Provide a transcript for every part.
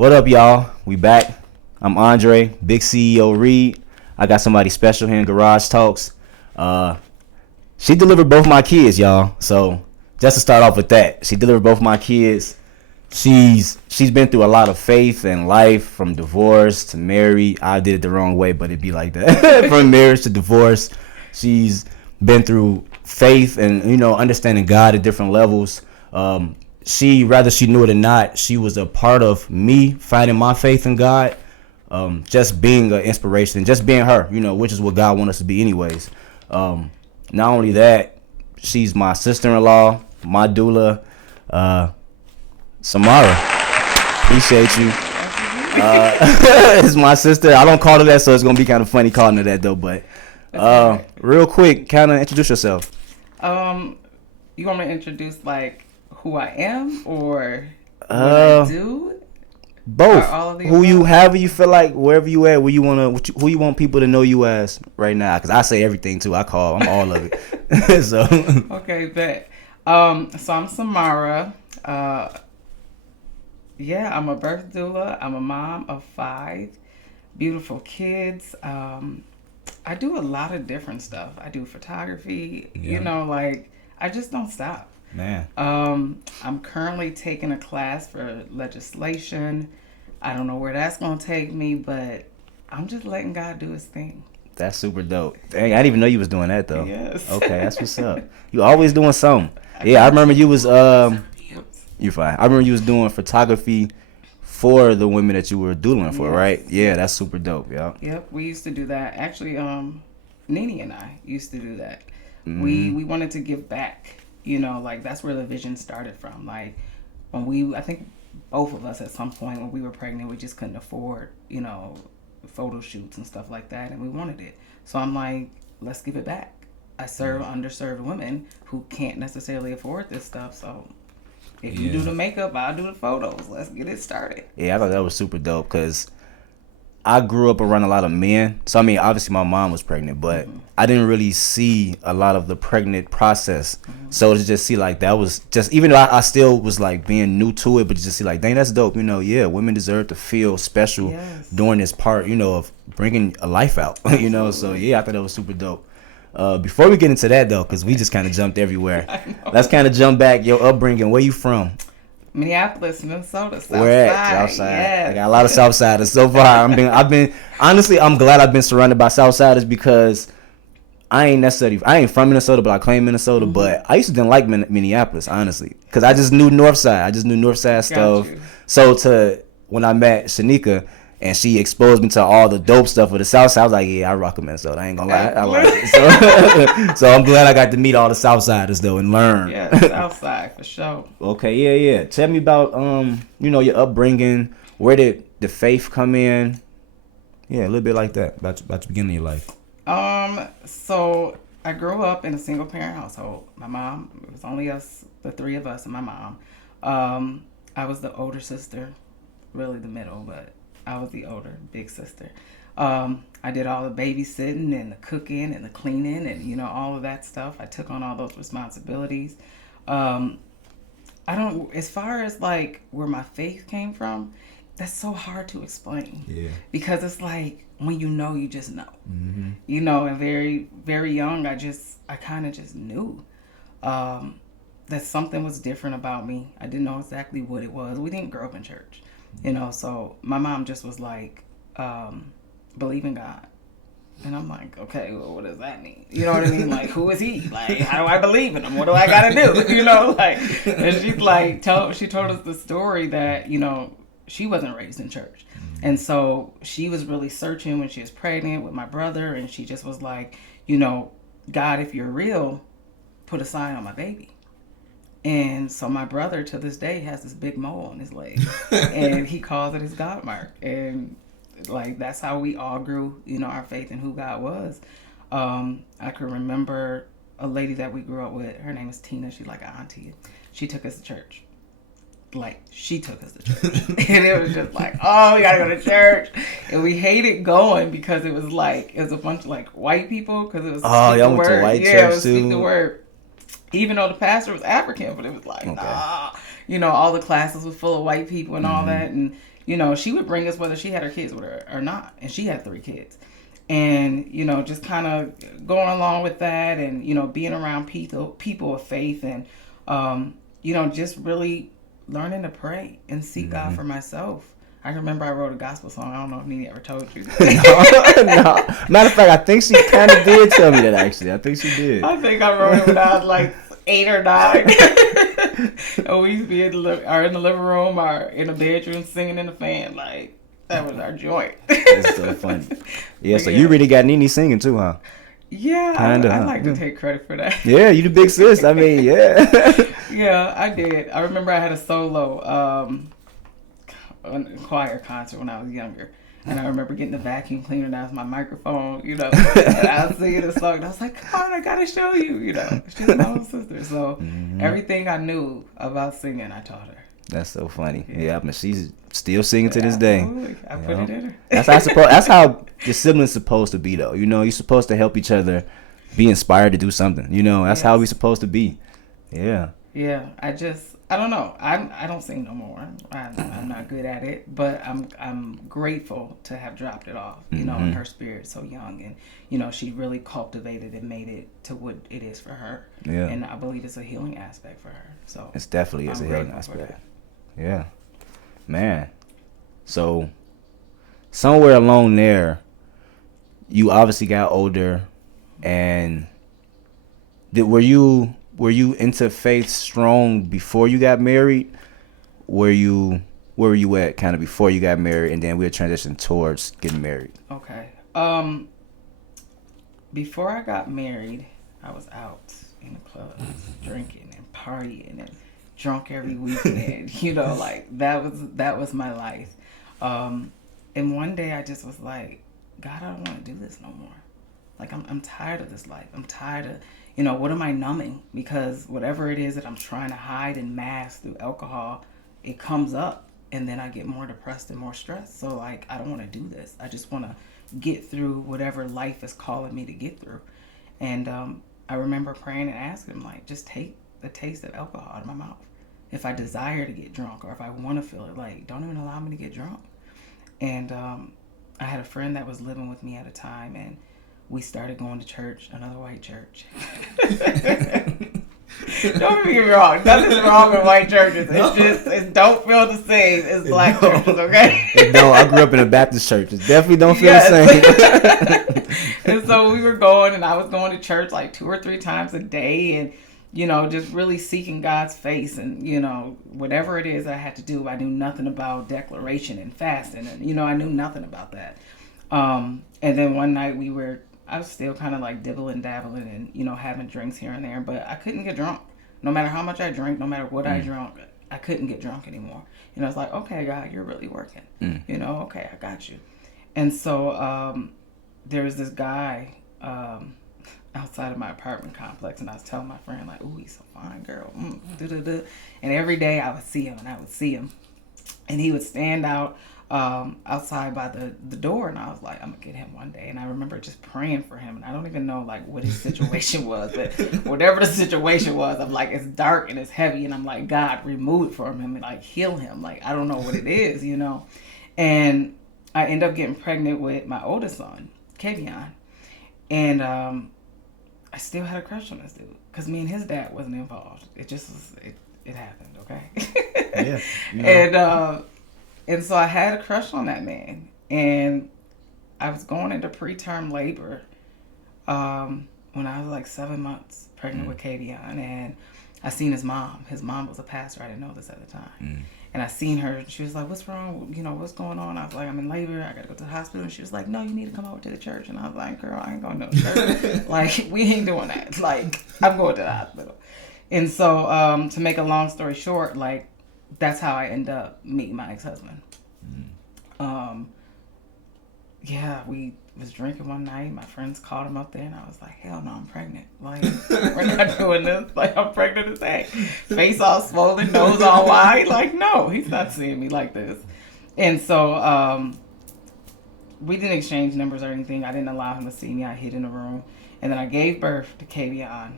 What up, y'all? We back. I'm Andre, Big CEO Reed. I got somebody special here in Garage Talks. She delivered both my kids, y'all. So just to start off with that, she delivered both my kids. She's been through a lot of faith and life, from divorce to married. I did it the wrong way, but it'd be like that. From marriage to divorce, she's been through faith and understanding God at different levels. Whether she knew it or not, she was a part of me finding my faith in God. Just being an inspiration, just being her, which is what God wants us to be anyways. Not only that, she's my sister-in-law, my doula, Samara. Appreciate you. It's my sister. I don't call her that, so it's going to be kind of funny calling her that, though. But real quick, kind of introduce yourself. You want me to introduce, like, who I am or what I do? Both. However you feel like, wherever you at, who you want people to know you as right now? Because I say everything too. I'm all of it. So. Okay, bet. So I'm Samara. I'm a birth doula. I'm a mom of 5 beautiful kids. I do a lot of different stuff. I do photography. Yeah. I just don't stop. Man. I'm currently taking a class for legislation. I don't know where that's going to take me, but I'm just letting God do his thing. That's super dope. Dang, I didn't even know you was doing that, though. Yes. Okay, that's what's up. You always doing something. Yeah, I remember you was, you're fine. I remember you was doing photography for the women that you were doulaing for, yes. Right? Yeah, that's super dope, yeah. Yep, we used to do that. Actually, Nene and I used to do that. Mm-hmm. We wanted to give back. That's where the vision started from. Like, I think both of us at some point when we were pregnant, we just couldn't afford, photo shoots and stuff like that, and we wanted it. So I'm like, let's give it back. I serve underserved women who can't necessarily afford this stuff, so if you do the makeup, I'll do the photos. Let's get it started. Yeah, I thought that was super dope because I grew up around a lot of men. So, I mean, obviously my mom was pregnant, but I didn't really see a lot of the pregnant process. Mm-hmm. So to just see that was just, even though I still was being new to it, but to just see dang, that's dope. Women deserve to feel special during this part, of bringing a life out, So yeah, I thought that was super dope. Before we get into that though, because we just kind of jumped everywhere, let's kind of jump back. Your upbringing, where you from? Minneapolis, Minnesota, South Where at? Side. Southside. Yes. I got a lot of Southsiders so far. I'm glad I've been surrounded by Southsiders because I ain't from Minnesota, but I claim Minnesota. Mm-hmm. But I used to didn't like Minneapolis, honestly, because I just knew Northside. I just knew Northside stuff. So when I met Shanika and she exposed me to all the dope stuff of the South Side, I was like, yeah, I rock with Minnesota. I ain't gonna lie, I like it. So I'm glad I got to meet all the Southsiders though and learn. Yeah, Southside for sure. Okay, yeah. Tell me about your upbringing. Where did the faith come in? Yeah, a little bit like that about the beginning of your life. So I grew up in a single parent household. My mom, it was only us, the 3 of us, and my mom. I was the older sister, really the middle, but I was the older, big sister. I did all the babysitting and the cooking and the cleaning and, all of that stuff. I took on all those responsibilities. As far as where my faith came from, that's so hard to explain. Yeah. Because it's when you just know. Mm-hmm. And very, very young, I kind of just knew that something was different about me. I didn't know exactly what it was. We didn't grow up in church. So my mom just was believe in God. And I'm like, okay, well, what does that mean? You know what I mean? Who is he? How do I believe in him? What do I got to do? And she told us the story that, she wasn't raised in church. Mm-hmm. And so she was really searching when she was pregnant with my brother. And she just was God, if you're real, put a sign on my baby. And so my brother to this day has this big mole on his leg and he calls it his God mark. And that's how we all grew, our faith in who God was. I can remember a lady that we grew up with. Her name is Tina. She's like an auntie. She took us to church. She took us to church. And it was just oh, we gotta go to church. And we hated going because it was it was a bunch of white people because it was y'all went to white church it was too? Speak the word. Even though the pastor was African, but it was okay. all the classes were full of white people and all that. And, you know, she would bring us whether she had her kids with her or not. And she had 3 kids. And, you know, just kind of going along with that and, you know, being around people of faith and, you know, just really learning to pray and seek God for myself. I remember I wrote a gospel song. I don't know if Nene ever told you. No. Matter of fact, I think she kind of did tell me that, actually. I think she did. I think I wrote it when I was like 8 or 9. And we used to be in the living room or in the bedroom singing in the fan. Like, that was our joint. It's so funny. Yeah, so you really got Nene singing too, huh? Yeah, Kinda, I like to take credit for that. Yeah, you the big sis. I mean, yeah. Yeah, I did. I remember I had a solo choir concert when I was younger. And I remember getting the vacuum cleaner, and that was my microphone, you know. And I was singing a song, and I was like, come on, I gotta show you, you know. She's my little sister. So everything I knew about singing, I taught her. That's so funny. Yeah, I mean, she's still singing to this day. Absolutely. I put it in her. That's how your siblings supposed to be, though. You know, you're supposed to help each other be inspired to do something. You know, that's how we're supposed to be. Yeah. Yeah, I don't know. I don't sing no more. I'm not good at it, but I'm grateful to have dropped it off. You know, and her spirit so young, and you know she really cultivated and made it to what it is for her. Yeah. And I believe it's a healing aspect for her. So It's definitely a healing aspect. Yeah. Man. So somewhere along there, you obviously got older, and were you into faith strong before you got married? Where were you at kind of before you got married, and then we were transitioning towards getting married? Okay. Before I got married, I was out in the clubs drinking and partying and drunk every weekend. You know, like that was my life. And one day I just was like, God, I don't want to do this no more. Like I'm tired of this life. I'm tired of, you know, what am I numbing? Because whatever it is that I'm trying to hide and mask through alcohol, it comes up, and then I get more depressed and more stressed. So like, I don't want to do this. I just want to get through whatever life is calling me to get through. And I remember praying and asking him, like, just take the taste of alcohol out of my mouth. If I desire to get drunk, or if I want to feel it, like, don't even allow me to get drunk. And I had a friend that was living with me at a time, and we started going to church, another white church. Don't get me wrong. Nothing's wrong with white churches. It's just, it don't feel the same as black churches, okay? It don't. I grew up in a Baptist church. It definitely don't feel the same. And so we were going, and I was going to church like 2 or 3 times a day, and, you know, just really seeking God's face, and, you know, whatever it is I had to do. I knew nothing about declaration and fasting, and, you know, I knew nothing about that. And then one night I was still kind of like dibbling, dabbling, and, you know, having drinks here and there, but I couldn't get drunk. No matter how much I drank, no matter what I drank, I couldn't get drunk anymore. And I was like, okay, God, you're really working. You know, okay, I got you. And so there was this guy outside of my apartment complex, and I was telling my friend, like, ooh, he's so fine, girl. And every day I would see him, and he would stand out outside by the door, and I was like, I'm gonna get him one day. And I remember just praying for him, and I don't even know like what his situation was, but whatever the situation was, I'm like, it's dark and it's heavy, and I'm like, God, remove it from him and like heal him. Like, I don't know what it is, you know. And I end up getting pregnant with my oldest son, Kavion, and I still had a crush on this dude because me and his dad wasn't involved. It just was, it happened, okay? Yeah. You know. And so I had a crush on that man, and I was going into preterm labor when I was like 7 months pregnant with Kavion, and I seen his mom. His mom was a pastor. I didn't know this at the time. And I seen her, and she was like, what's wrong? You know, what's going on? I was like, I'm in labor. I got to go to the hospital. And she was like, no, you need to come over to the church. And I was like, girl, I ain't going to no church. Like, we ain't doing that. Like, I'm going to the hospital. And so to make a long story short, like, that's how I end up meeting my ex-husband. Yeah, we was drinking one night. My friends called him up there, and I was like, hell no, I'm pregnant. Like, we're not doing this. Like, I'm pregnant as heck. Face all swollen, nose all wide. Like, no, he's not seeing me like this. And so we didn't exchange numbers or anything. I didn't allow him to see me. I hid in a room. And then I gave birth to Kavion.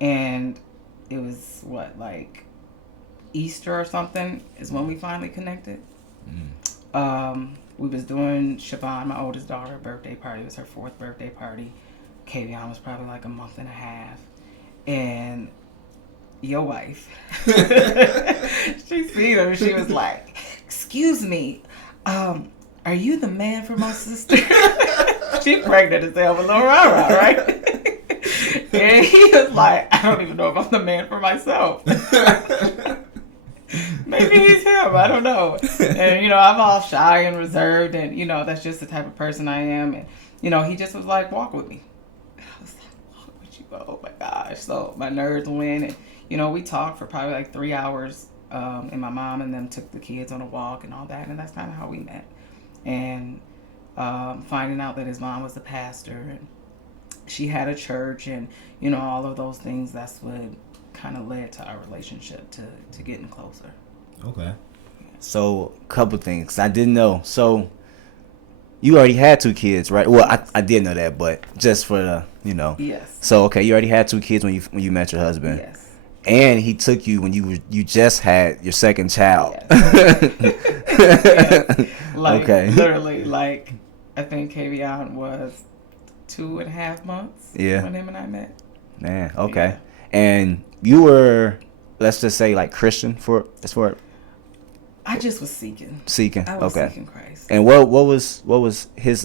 And it was, like Easter or something is when we finally connected. We was doing Siobhan, my oldest daughter, birthday party. It was her 4th birthday party. Kavion was probably like a month and a half. And your wife, she seen him. She was like, "Excuse me, are you the man for my sister?" She pregnant as hell with little Rara, right? And he was like, "I don't even know if I'm the man for myself." Maybe he's him. I don't know. And, I'm all shy and reserved. And, that's just the type of person I am. And, he just was like, walk with me. I was like, walk with you? Oh, my gosh. So my nerves went. And, we talked for probably like 3 hours. And my mom and them took the kids on a walk and all that. And that's kind of how we met. And finding out that his mom was a pastor. And she had a church. And, all of those things, that's what kind of led to our relationship to getting closer. Okay. So, a couple things I didn't know. So, you already had 2 kids, right? Well, I did know that, but just for the, Yes. So, okay, you already had 2 kids when you met your husband. Yes. And he took you when you just had your second child. Yes. Yes. Like, okay. Literally, like, I think Kavion was 2.5 months. Yeah. When him and I met. Man. Okay. Yeah. And you were, let's just say, like Christian for. I just was seeking. I was seeking Christ. And what was his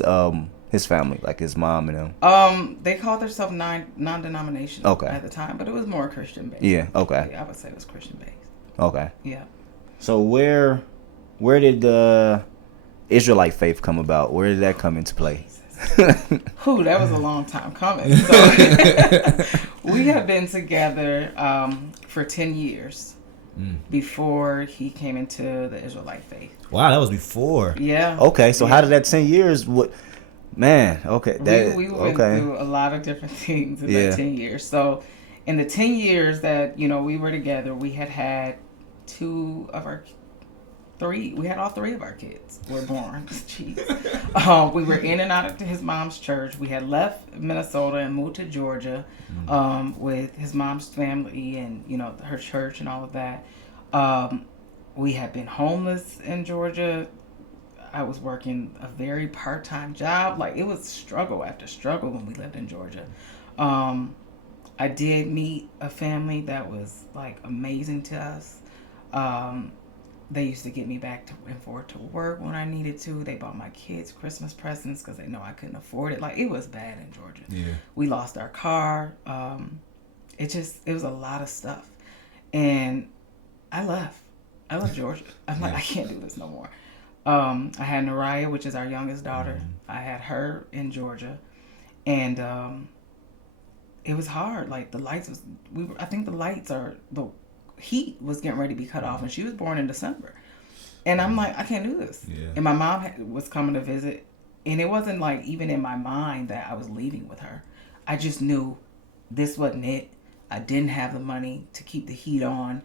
family, like his mom and them? They called themselves non-denominational at the time, but it was more Christian based. Yeah. Okay. Yeah, I would say it was Christian based. Okay. Yeah. So where did the Israelite faith come about? Where did that come into play? Whew, that was a long time coming. So we have been together for 10 years before he came into the Israelite faith. Wow, that was before. Yeah. Okay, so how did that 10 years? Man, okay. We went through a lot of different things in that 10 years. So in the 10 years that, we were together, we had we had all 3 of our kids were born. Jeez. We were in and out of his mom's church. We had left Minnesota and moved to Georgia with his mom's family and, her church and all of that. We had been homeless in Georgia. I was working a very part-time job. Like, it was struggle after struggle when we lived in Georgia. I did meet a family that was, like, amazing to us. They used to get me back and forth to work when I needed to. They bought my kids Christmas presents because they know I couldn't afford it. Like, it was bad in Georgia. Yeah. We lost our car. It was a lot of stuff. And I left. I left Georgia. I'm like, I can't do this no more. I had Nariah, which is our youngest daughter. I had her in Georgia. And it was hard. Like, the lights the heat was getting ready to be cut off, and she was born in December. And I'm like, I can't do this. Yeah. And my mom was coming to visit, and it wasn't like even in my mind that I was leaving with her. I just knew this wasn't it. I didn't have the money to keep the heat on.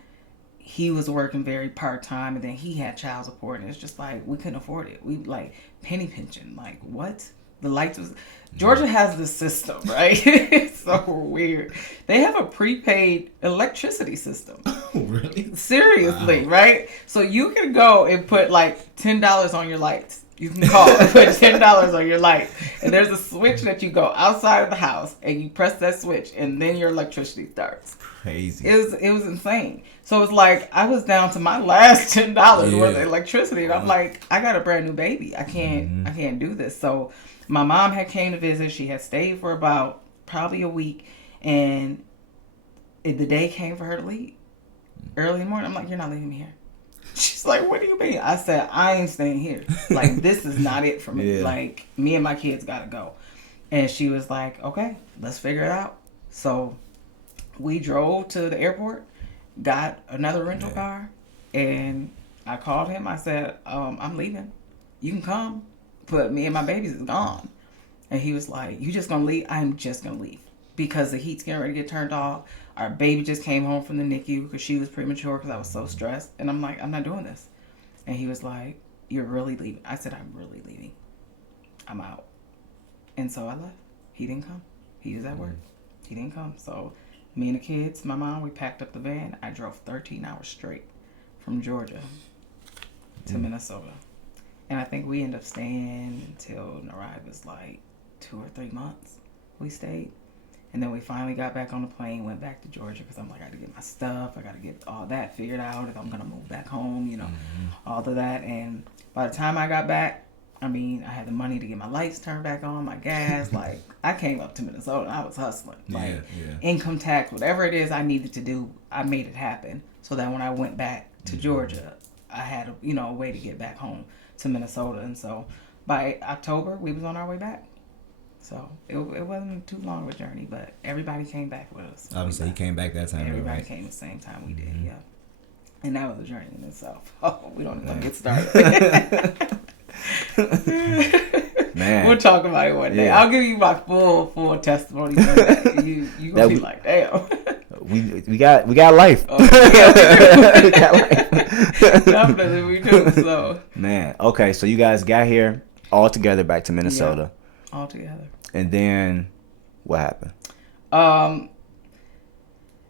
He was working very part-time, and then he had child support, and it's just like, we couldn't afford it. We like penny pinching. Like, what? The lights was... Georgia has this system, right? It's so weird. They have a prepaid electricity system. Oh, really? Seriously, wow. Right? So you can go and put like $10 on your lights. You can call and put $10 on your light. And there's a switch that you go outside of the house and you press that switch and then your electricity starts. Crazy. It was insane. So it's like I was down to my last $10 worth of electricity. And I'm like, I got a brand new baby. I can't do this. So my mom had came to visit. She had stayed for about probably a week. And the day came for her to leave. Early in the morning, I'm like, you're not leaving me here. She's like, what do you mean? I said, I ain't staying here. Like, this is not it for me. Yeah. Like, me and my kids got to go. And she was like, okay, let's figure it out. So we drove to the airport, got another rental car, and I called him. I said, I'm leaving. You can come, but me and my babies is gone. And he was like, you just going to leave? I'm just going to leave because the heat's getting ready to get turned off. Our baby just came home from the NICU because she was premature because I was so stressed. And I'm like, I'm not doing this. And he was like, you're really leaving? I said, I'm really leaving. I'm out. And so I left. He didn't come. He was at work. He didn't come. So me and the kids, my mom, we packed up the van. I drove 13 hours straight from Georgia to Minnesota. And I think we ended up staying until Narai was like 2 or 3 months. We stayed. And then we finally got back on the plane, went back to Georgia because I'm like, I got to get my stuff. I got to get all that figured out if I'm going to move back home, you know, all of that. And by the time I got back, I mean, I had the money to get my lights turned back on, my gas. Like, I came up to Minnesota and I was hustling. Like, income tax, whatever it is I needed to do, I made it happen. So that when I went back to Georgia, I had, a way to get back home to Minnesota. And so by October, we was on our way back. So it wasn't too long of a journey, but everybody came back with us. Obviously, he came back that time. Everybody came the same time we did, yeah. And that was a journey in itself. Oh, we don't even get started. Man, we'll talk about it one day. Yeah. I'll give you my full testimony. You gonna be like, damn. We got life. Oh, yeah, we got life. Definitely, we do. So man, okay, so you guys got here all together back to Minnesota. Yeah, all together. And then what happened?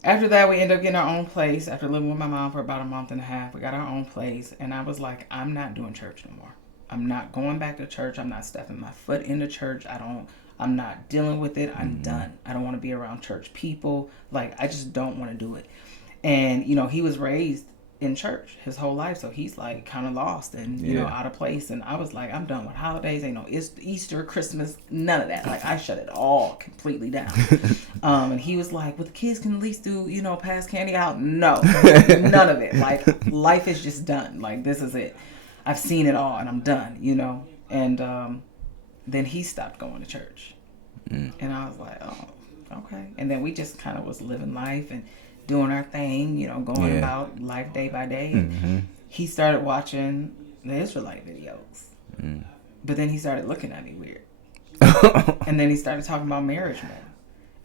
After that, we ended up getting our own place. After living with my mom for about a month and a half, we got our own place. And I was like, I'm not doing church no more. I'm not going back to church. I'm not stepping my foot into church. I'm not dealing with it. I'm done. I don't want to be around church people. Like, I just don't want to do it. And, he was raised in church his whole life. So he's like kind of lost and, out of place. And I was like, I'm done with holidays. Ain't no Easter, Christmas, none of that. Like, I shut it all completely down. And he was like, well, the kids can at least do, pass candy out. No, none of it. Like, life is just done. Like, this is it. I've seen it all and I'm done, And then he stopped going to church. And I was like, oh, okay. And then we just kind of was living life and doing our thing, going about life day by day. And he started watching the Israelite videos. But then he started looking at me weird. And then he started talking about marriage more.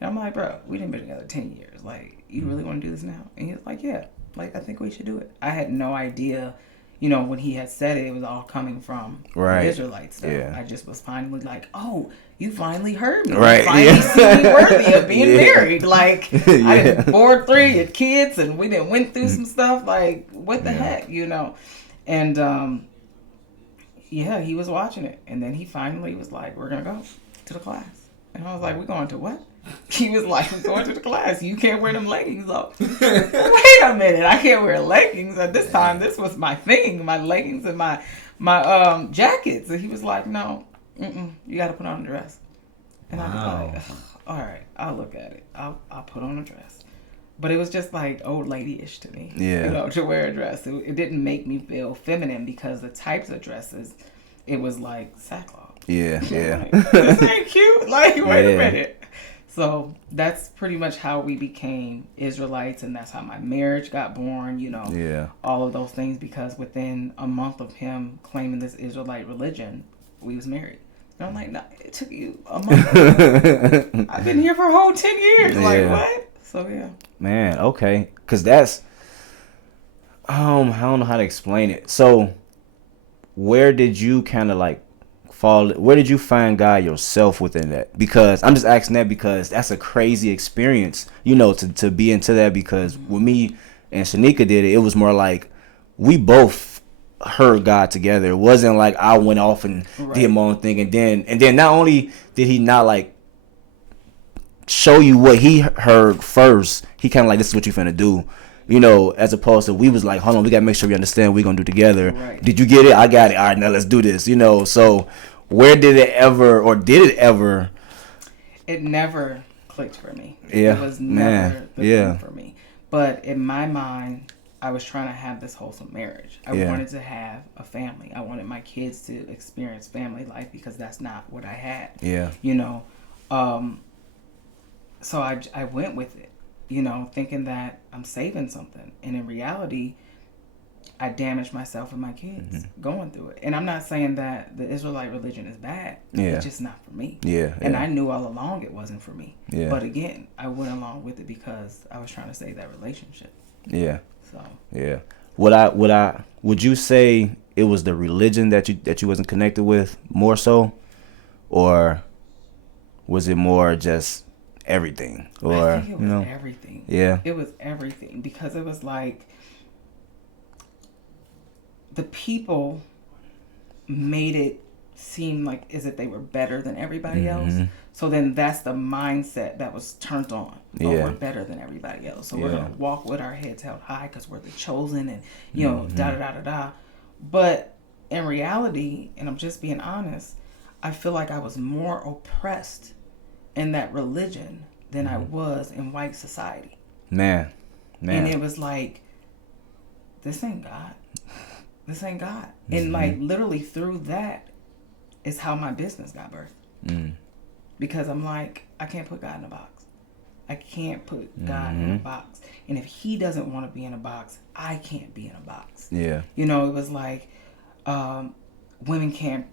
And I'm like, bro, we done been together 10 years. Like, you really want to do this now? And he was like, yeah. Like, I think we should do it. I had no idea, when he had said it, it was all coming from the Israelite stuff. Yeah. I just was finally like, oh, you finally heard me. Right. You finally see me worthy of being married. Like, I didn't board 3 had kids and we didn't went through some stuff. Like, what the heck, And, he was watching it. And then he finally was like, we're going to go to the class. And I was like, we're going to what? He was like, we're going to the class. You can't wear them leggings though. Wait a minute. I can't wear leggings. At this time, this was my thing. My leggings and my jackets. And he was like, no, you got to put on a dress. And I was like, all right, I'll look at it. I'll put on a dress. But it was just like old lady-ish to me. Yeah. To wear a dress. It didn't make me feel feminine because the types of dresses, it was like sackcloth. Yeah. Like, this ain't cute. Like, wait a minute. So that's pretty much how we became Israelites, and that's how my marriage got born, all of those things, because within a month of him claiming this Israelite religion, we was married. And I'm like, no, it took you a month. I've been here for a whole 10 years. Like, what? So, yeah. Man, okay. Because that's, I don't know how to explain it. So, where did you kind of like where did you find God yourself within that? Because I'm just asking that because that's a crazy experience, to be into that, because with me and Shanika did it, it was more like we both heard God together. It wasn't like I went off and did my own thing, and then not only did he not like show you what he heard first, he kind of like, this is what you finna do. As opposed to we was like, hold on, we gotta make sure we understand what we're gonna do together. Right. Did you get it? I got it. All right, now let's do this. So where did it ever? It never clicked for me. Yeah, it was never the thing for me. But in my mind, I was trying to have this wholesome marriage. I wanted to have a family. I wanted my kids to experience family life because that's not what I had. Yeah. So I went with it. Thinking that I'm saving something. And in reality, I damaged myself and my kids going through it. And I'm not saying that the Israelite religion is bad. Yeah. It's just not for me. Yeah. And I knew all along it wasn't for me. Yeah. But again, I went along with it because I was trying to save that relationship. Yeah. So. Yeah. Would you say it was the religion that you wasn't connected with more so? Or was it more just everything? Or I think it was everything. Yeah. It was everything because it was like the people made it seem like as if they were better than everybody else. So then that's the mindset that was turned on. Oh, we're better than everybody else. So we're going to walk with our heads held high because we're the chosen and, you know, da-da-da-da-da. But in reality, and I'm just being honest, I feel like I was more oppressed in that religion than I was in white society. Man. And it was like, this ain't God. This ain't God. And like literally through that is how my business got birthed. Because I'm like, I can't put God in a box. I can't put God in a box. And if he doesn't want to be in a box, I can't be in a box. Yeah. You know, it was like, women can't,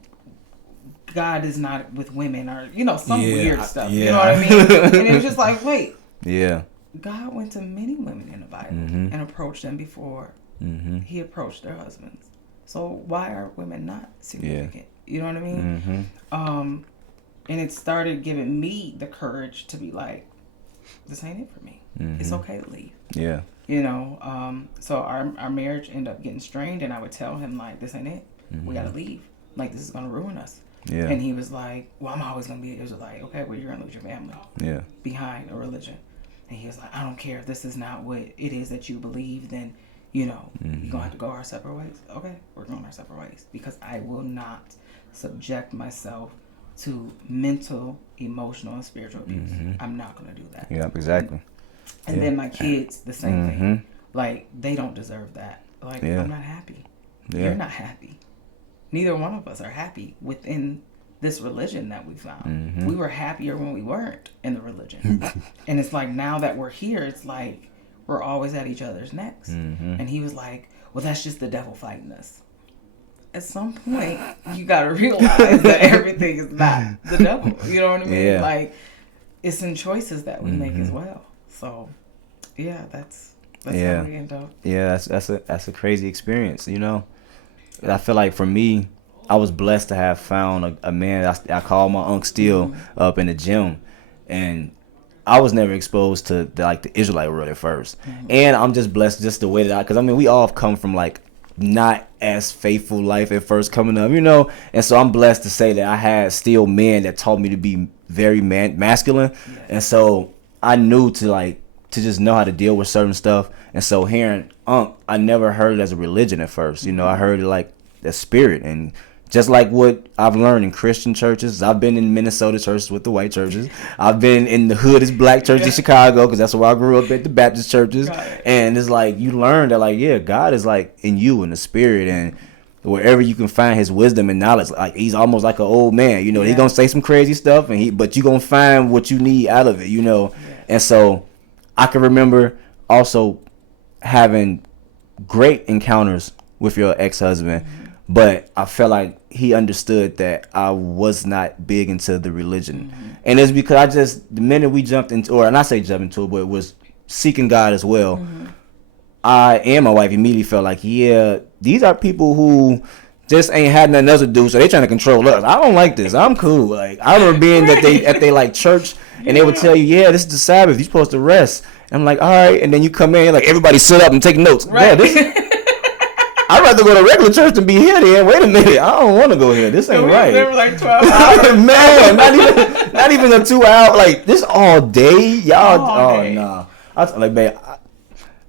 God is not with women, or, you know, some weird stuff. Yeah. You know what I mean? And it was just like, wait. Yeah. God went to many women in the Bible and approached them before he approached their husbands. So why are women not significant? You know what I mean? And it started giving me the courage to be like, this ain't it for me. It's okay to leave. Yeah. You know, so our marriage ended up getting strained, and I would tell him, like, this ain't it. We got to leave. Like, this is going to ruin us. Yeah. And he was like, well, I'm always going to be, it was like, okay, well, you're going to lose your family behind a religion. And he was like, I don't care if this is not what it is that you believe, then, you know, you're going to have to go our separate ways. Okay, we're going our separate ways. Because I will not subject myself to mental, emotional, and spiritual abuse. I'm not going to do that. Yeah, exactly. And then my kids, the same thing. Like, they don't deserve that. Like, I'm not happy. You're not happy. Neither one of us are happy within this religion that we found. We were happier when we weren't in the religion. And it's like, now that we're here, it's like we're always at each other's necks. And he was like, well, that's just the devil fighting us. At some point, you got to realize that everything is not the devil. You know what I mean? Yeah. Like, it's in choices that we make as well. So, yeah, that's how we end up. Yeah, that's a crazy experience, you know. I feel like for me, I was blessed to have found a man I call my Uncle Steel up in the gym, and I was never exposed to the Israelite world at first, and I'm just blessed just the way that because I mean we all come from like not as faithful life at first coming up, you know, and so I'm blessed to say that I had still men that taught me to be very masculine, and so I knew to just know how to deal with certain stuff. And so hearing I never heard it as a religion at first. You know, I heard it like the spirit. And just like what I've learned in Christian churches, I've been in Minnesota churches with the white churches. I've been in the hoodest black church in Chicago because that's where I grew up at, the Baptist churches. And it's like you learn that like, yeah, God is like in you, in the spirit. And wherever you can find his wisdom and knowledge, like he's almost like an old man. You know, he's going to say some crazy stuff, but you're going to find what you need out of it, you know. And so I can remember also having great encounters with your ex-husband, but I felt like he understood that I was not big into the religion. And it's because the minute we jumped into, or not say jump into it, but it was seeking God as well, I and my wife immediately felt like, yeah, these are people who just ain't had nothing else to do, so they trying to control us. I don't like this. I'm cool. Like I remember being at they like church, and they would tell you, yeah, this is the Sabbath. You're supposed to rest. And I'm like, all right. And then you come in, like everybody sit up and take notes. Right. Yeah, I'd rather go to regular church than be here. Then wait a minute, I don't want to go here. This ain't right. There were like 12 hours. Man, not even a 2 hour. Like this all day, y'all. Nah. I was like, man,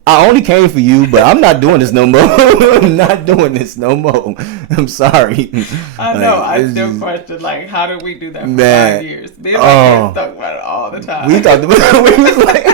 I only came for you, but I'm not doing this no more. I'm not doing this no more. I'm sorry. I know. I still question, like, how did we do that for 5 years? Me and my kids talk about it all the time. We talked about it. We was like,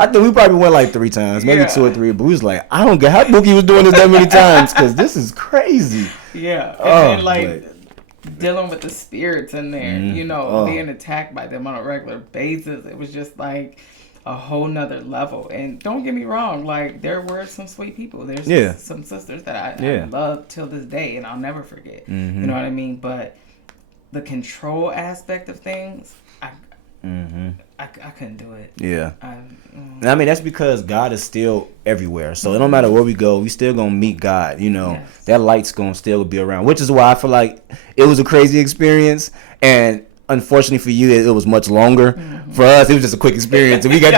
I think we probably went like 3 times, maybe 2 or 3. But we was like, I don't get how Bookie was doing this that many times because this is crazy. Yeah. And then, like, dealing with the spirits in there, you know, being attacked by them on a regular basis. It was just like a whole nother level. And don't get me wrong, like there were some sweet people. There's some sisters that I love till this day and I'll never forget. You know what I mean? But the control aspect of things, I couldn't do it. Yeah. I mean, that's because God is still everywhere. So it don't matter where we go, we still gonna meet God, you know. That light's gonna still be around, which is why I feel like it was a crazy experience. And unfortunately for you, it was much longer. Mm-hmm. For us, it was just a quick experience, and we got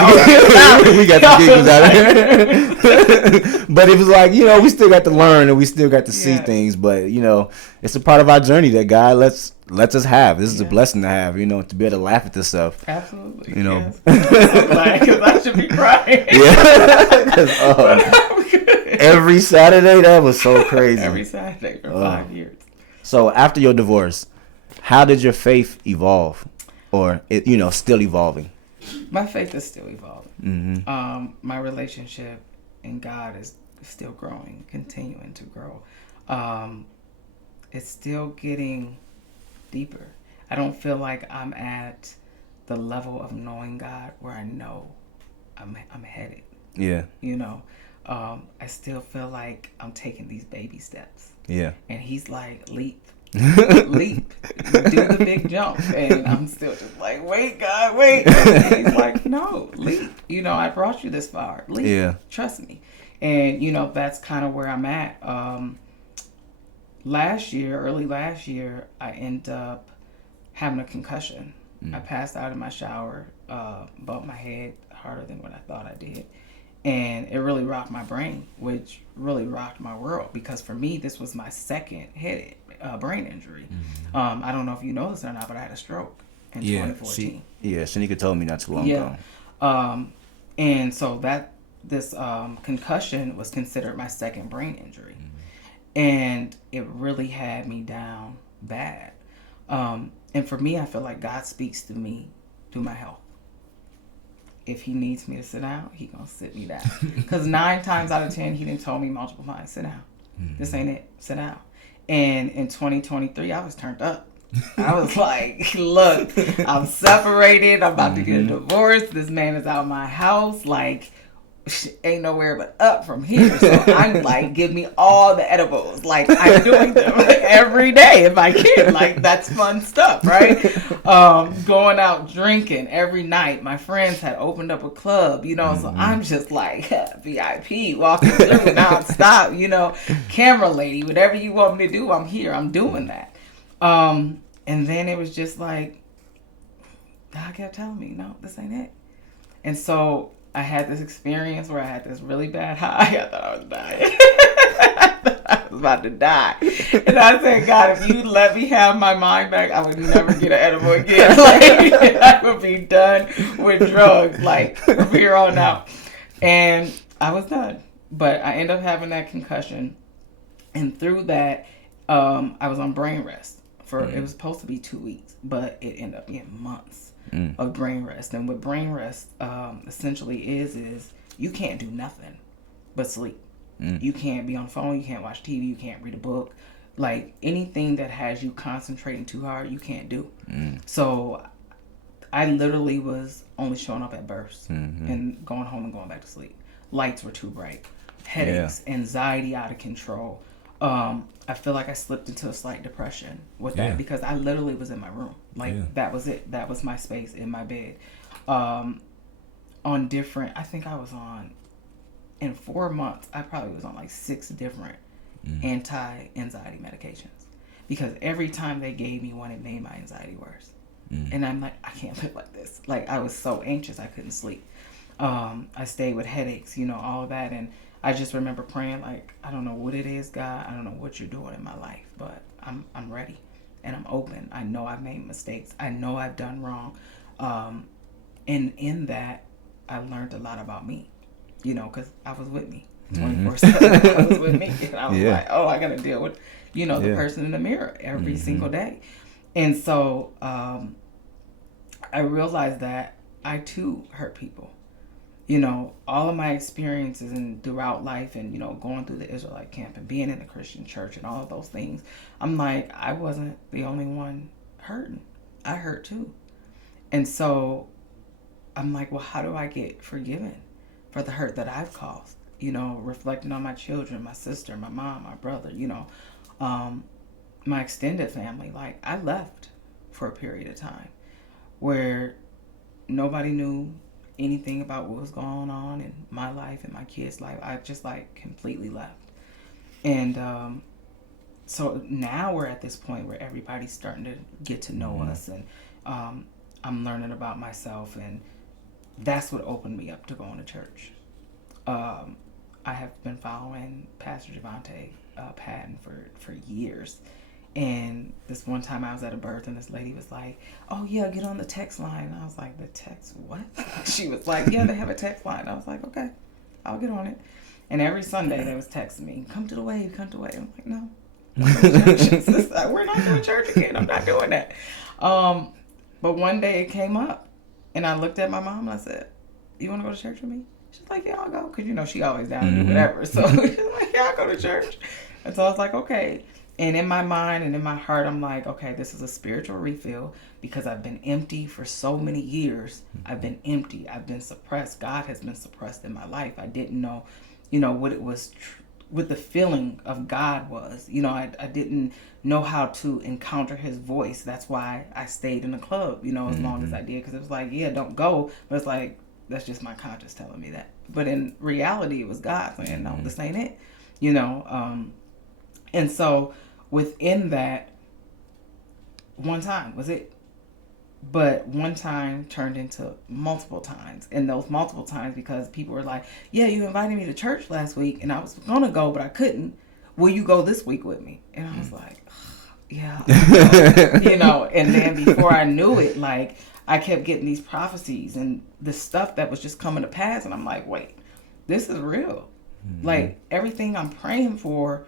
we got the giggles out of it. But it was like, you know, we still got to learn and we still got to see things. But you know, it's a part of our journey that God lets us have. This is a blessing to have, you know, to be able to laugh at this stuff. Absolutely, you know. Yes. Because I should be crying. Every Saturday, that was so crazy. Every Saturday for 5 years. So after your divorce, how did your faith evolve, or you know, still evolving? My faith is still evolving. Mm-hmm. My relationship in God is still growing, continuing to grow. It's still getting deeper. I don't feel like I'm at the level of knowing God where I know I'm headed. Yeah. You know, I still feel like I'm taking these baby steps. Yeah. And he's like, leap, leap, do the big jump. And I'm still just like, wait, God, wait. And he's like, no, leap. You know, I brought you this far. Leap. Yeah. Trust me. And, you know, that's kind of where I'm at. Early last year, I ended up having a concussion. I passed out in my shower, bumped my head harder than what I thought I did. And it really rocked my brain, which really rocked my world, because for me, this was my second brain injury. Mm-hmm. I don't know if you know this or not, but I had a stroke in 2014. Shanika told me not too long ago. And so this concussion was considered my second brain injury. Mm-hmm. And it really had me down bad. And for me, I feel like God speaks to me through my health. If he needs me to sit down, he gonna sit me down. Because 9 times out of 10, he didn't told me multiple times, sit down. Mm-hmm. This ain't it, sit down. And in 2023, I was turned up. I was like, look, I'm separated. I'm about to get a divorce. This man is out of my house. Like, ain't nowhere but up from here. So I'm like, give me all the edibles. Like, I'm doing them every day if I can. Like, that's fun stuff, right? Going out drinking every night. My friends had opened up a club, you know, so I'm just like VIP walking through nonstop, you know, camera lady, whatever you want me to do, I'm here. I'm doing that. And then it was just like, God kept telling me, no, this ain't it. And so I had this experience where I had this really bad high. I thought I was dying. I thought I was about to die. And I said, God, if you let me have my mind back, I would never get an edible again. Like, I would be done with drugs, like, from here on out. And I was done. But I ended up having that concussion. And through that, I was on brain rest. It was supposed to be 2 weeks, but it ended up being months of brain rest. And what brain rest essentially is you can't do nothing but sleep. You can't be on the phone, you can't watch TV, you can't read a book. Like, anything that has you concentrating too hard, you can't do. So I literally was only showing up at bursts and going home and going back to sleep. Lights were too bright, headaches, anxiety out of control. I feel like I slipped into a slight depression with that because I literally was in my room. Like, that was it. That was my space in my bed. I think I was in 4 months, I probably was on like 6 different anti-anxiety medications. Because every time they gave me one, it made my anxiety worse. And I'm like, I can't live like this. Like, I was so anxious, I couldn't sleep. I stayed with headaches, you know, all of that. And I just remember praying, like, I don't know what it is, God. I don't know what you're doing in my life, but I'm ready and I'm open. I know I've made mistakes. I know I've done wrong. And in that, I learned a lot about me, you know, because I was with me 24/7. I was with me. And I was like, oh, I got to deal with, you know, the person in the mirror every single day. And so I realized that I, too, hurt people. You know, all of my experiences and throughout life and, you know, going through the Israelite camp and being in the Christian church and all of those things, I'm like, I wasn't the only one hurting. I hurt too. And so I'm like, well, how do I get forgiven for the hurt that I've caused? You know, reflecting on my children, my sister, my mom, my brother, you know, my extended family. Like, I left for a period of time where nobody knew anything about what was going on in my life and my kids' life. I just like completely left. And so now we're at this point where everybody's starting to get to know us, and I'm learning about myself, and that's what opened me up to going to church. I have been following Pastor Javante Patton for years. And this one time I was at a birth, and this lady was like, "Oh yeah, get on the text line." And I was like, "The text what?" She was like, "Yeah, they have a text line." I was like, "Okay, I'll get on it." And every Sunday they was texting me, "Come to the wave, come to the wave." I'm like, "No, we're not doing church again. I'm not doing that." But one day it came up, and I looked at my mom and I said, "You want to go to church with me?" She's like, "Yeah, I'll go," because she always down to do whatever. So she's like, "Yeah, I'll go to church." And so I was like, "Okay." And in my mind and in my heart, I'm like, okay, this is a spiritual refill because I've been empty for so many years. I've been empty. I've been suppressed. God has been suppressed in my life. I didn't know, what it was, what the feeling of God was. I didn't know how to encounter his voice. That's why I stayed in the club, as long as I did. Because it was like, yeah, don't go. But it's like, that's just my conscience telling me that. But in reality, it was God saying, no, this ain't it, And so within that, one time was it, but one time turned into multiple times, and those multiple times because people were like, "Yeah, you invited me to church last week, and I was gonna go, but I couldn't. Will you go this week with me?" And I was like, "Yeah," And then before I knew it, like I kept getting these prophecies and the stuff that was just coming to pass, and I'm like, "Wait, this is real." Like everything I'm praying for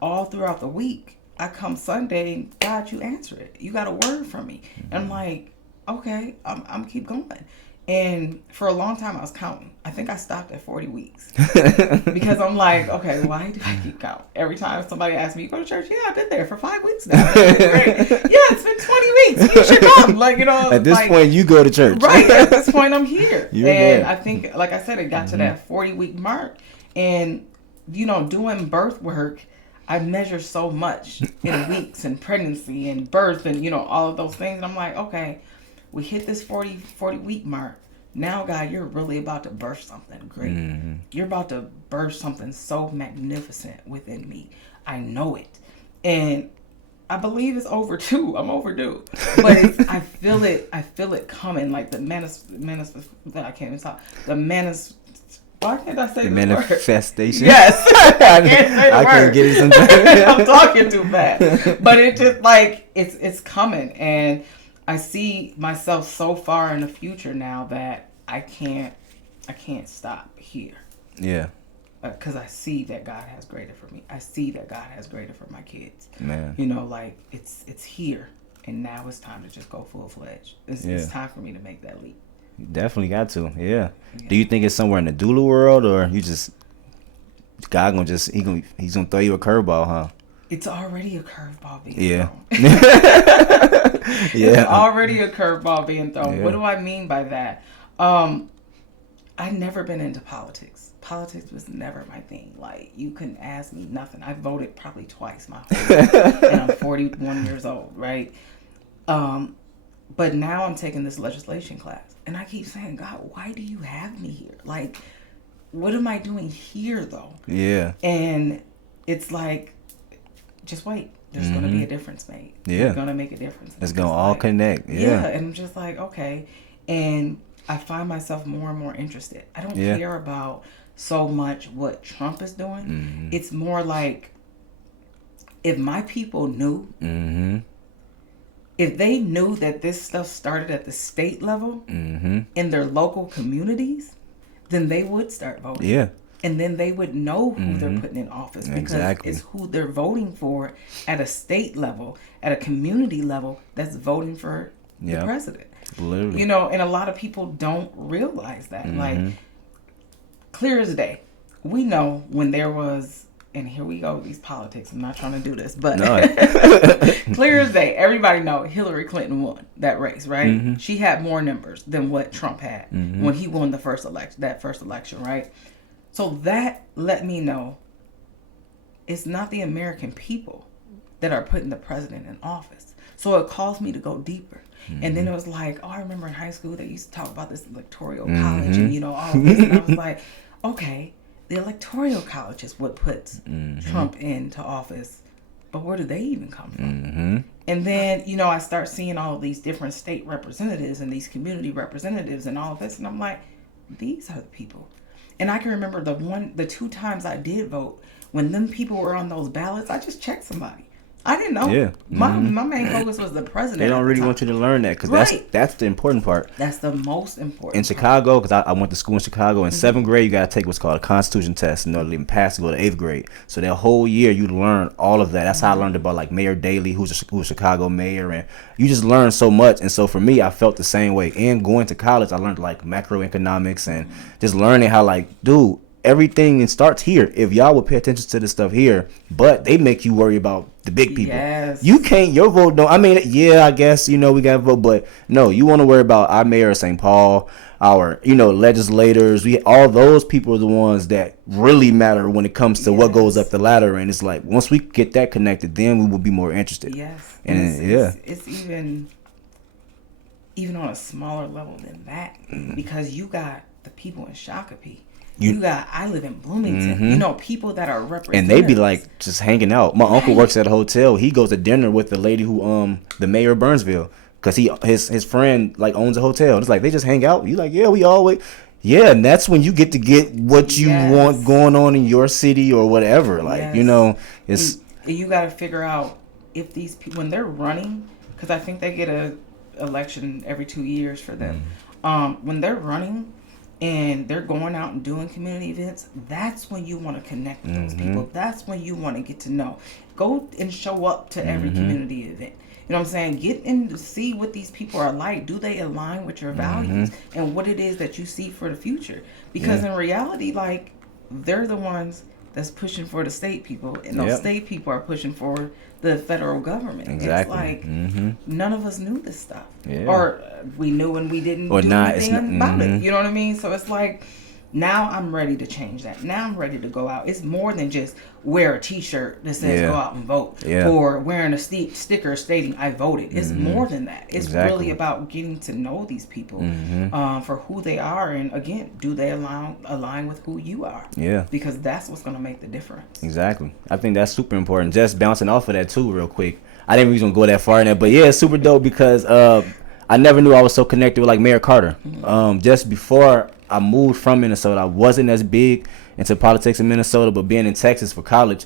all throughout the week, I come Sunday, God, you answer it. You got a word from me. And I'm like, okay, I'm keep going. And for a long time I was counting. I think I stopped at 40 weeks. Because I'm like, okay, why do I keep counting? Every time somebody asks me, "You go to church?" "Yeah, I've been there for 5 weeks now. It's great." "Yeah, it's been 20 weeks. You should come." At this point, you go to church. Right. At this point, I'm here. You're and there. I think, like I said, it got to that 40-week mark. And, doing birth work, I measure so much in weeks and pregnancy and birth and, all of those things. And I'm like, okay, we hit this 40 week mark. Now, God, you're really about to birth something great. You're about to birth something so magnificent within me. I know it. And I believe it's overdue. I'm overdue. But I feel it coming. Like the I can't even talk. Why can't I say the the manifestation? Word? Yes. I can't get it sometimes. I'm talking too fast. But it just like it's coming, and I see myself so far in the future now that I can't stop here. Yeah. Because I see that God has greater for me. I see that God has greater for my kids. Man. Like it's here, and now it's time to just go full fledged. It's time for me to make that leap. You definitely got to, yeah. Do you think it's somewhere in the doula world, or you just God gonna just he's gonna throw you a curveball, huh? It's already a curveball being thrown. It's already a curveball being thrown. Yeah. What do I mean by that? I've never been into politics. Politics was never my thing. Like, you couldn't ask me nothing. I voted probably twice my whole life, and I'm 41 years old, right? But now I'm taking this legislation class, and I keep saying, God, why do you have me here? Like, what am I doing here, though? Yeah. And it's like, just wait. There's going to be a difference made. Yeah. You're going to make a difference. It's going to all connect. Yeah. And I'm just like, okay. And I find myself more and more interested. I don't care about so much what Trump is doing. It's more like, if my people knew, if they knew that this stuff started at the state level in their local communities, then they would start voting. Yeah. And then they would know who they're putting in office, because it's who they're voting for at a state level, at a community level, that's voting for the president. Literally. And a lot of people don't realize that. Like, clear as day, we know when there was, and here we go, these politics. I'm not trying to do this, but clear as day, everybody know Hillary Clinton won that race, right? She had more numbers than what Trump had when he won the first election, right? So that let me know it's not the American people that are putting the president in office. So it caused me to go deeper. And then it was like, I remember in high school they used to talk about this electoral college and all this. And I was like, okay, the electoral college is what puts Trump into office. but where do they even come from? And then, you know, I start seeing all of these different state representatives and these community representatives and all of this, and I'm like, these are the people. And I can remember the 2 times I did vote, when them people were on those ballots, I just checked somebody. I didn't know. Yeah. My main focus was the president. They don't really want you to learn that, because that's the important part. That's the most important. In Chicago, because I went to school in Chicago, in 7th grade, you got to take what's called a constitution test in order to even pass to go to 8th grade. So that whole year, you learn all of that. That's how I learned about like Mayor Daley, who's a Chicago mayor, and you just learn so much. And so for me, I felt the same way. And going to college, I learned like macroeconomics and just learning how, like, dude, everything starts here. If y'all would pay attention to the stuff here, but they make you worry about the big people. Yes. You can't, your vote don't, I mean, yeah, I guess, you know, we got to vote, but no, you want to worry about our mayor of St. Paul, our, you know, legislators. All those people are the ones that really matter when it comes to what goes up the ladder. And it's like, once we get that connected, then we will be more interested. Yes. And it's even on a smaller level than that, because you got the people in Shakopee. I live in Bloomington. You know, people that are represented. And they be like just hanging out. My uncle works at a hotel. He goes to dinner with the lady who the mayor of Burnsville, because his friend like owns a hotel. It's like they just hang out. You like, yeah, we always, yeah, and that's when you get to get what you want going on in your city or whatever. Like, you know, it's you got to figure out if these people, when they're running, because I think they get a election every 2 years for them. When they're running and they're going out and doing community events, that's when you want to connect with those people. That's when you want to get to know. Go and show up to every community event. You know what I'm saying? Get in to see what these people are like. Do they align with your values and what it is that you see for the future? Because in reality, like, they're the ones that's pushing for the state people, and those state people are pushing for the federal government. Exactly. It's like none of us knew this stuff, or we knew and we didn't do anything about it. You know what I mean? So it's like, now I'm ready to change that. Now I'm ready to go out. It's more than just wear a T-shirt that says go out and vote, or wearing a sticker stating I voted. It's more than that. It's really about getting to know these people for who they are, and again, do they align with who you are? Yeah. Because that's what's going to make the difference. Exactly. I think that's super important. Just bouncing off of that too, real quick. I didn't even go that far in there, but yeah, it's super dope because I never knew I was so connected with like Mayor Carter. Just before I moved from Minnesota, I wasn't as big into politics in Minnesota, but being in Texas for college,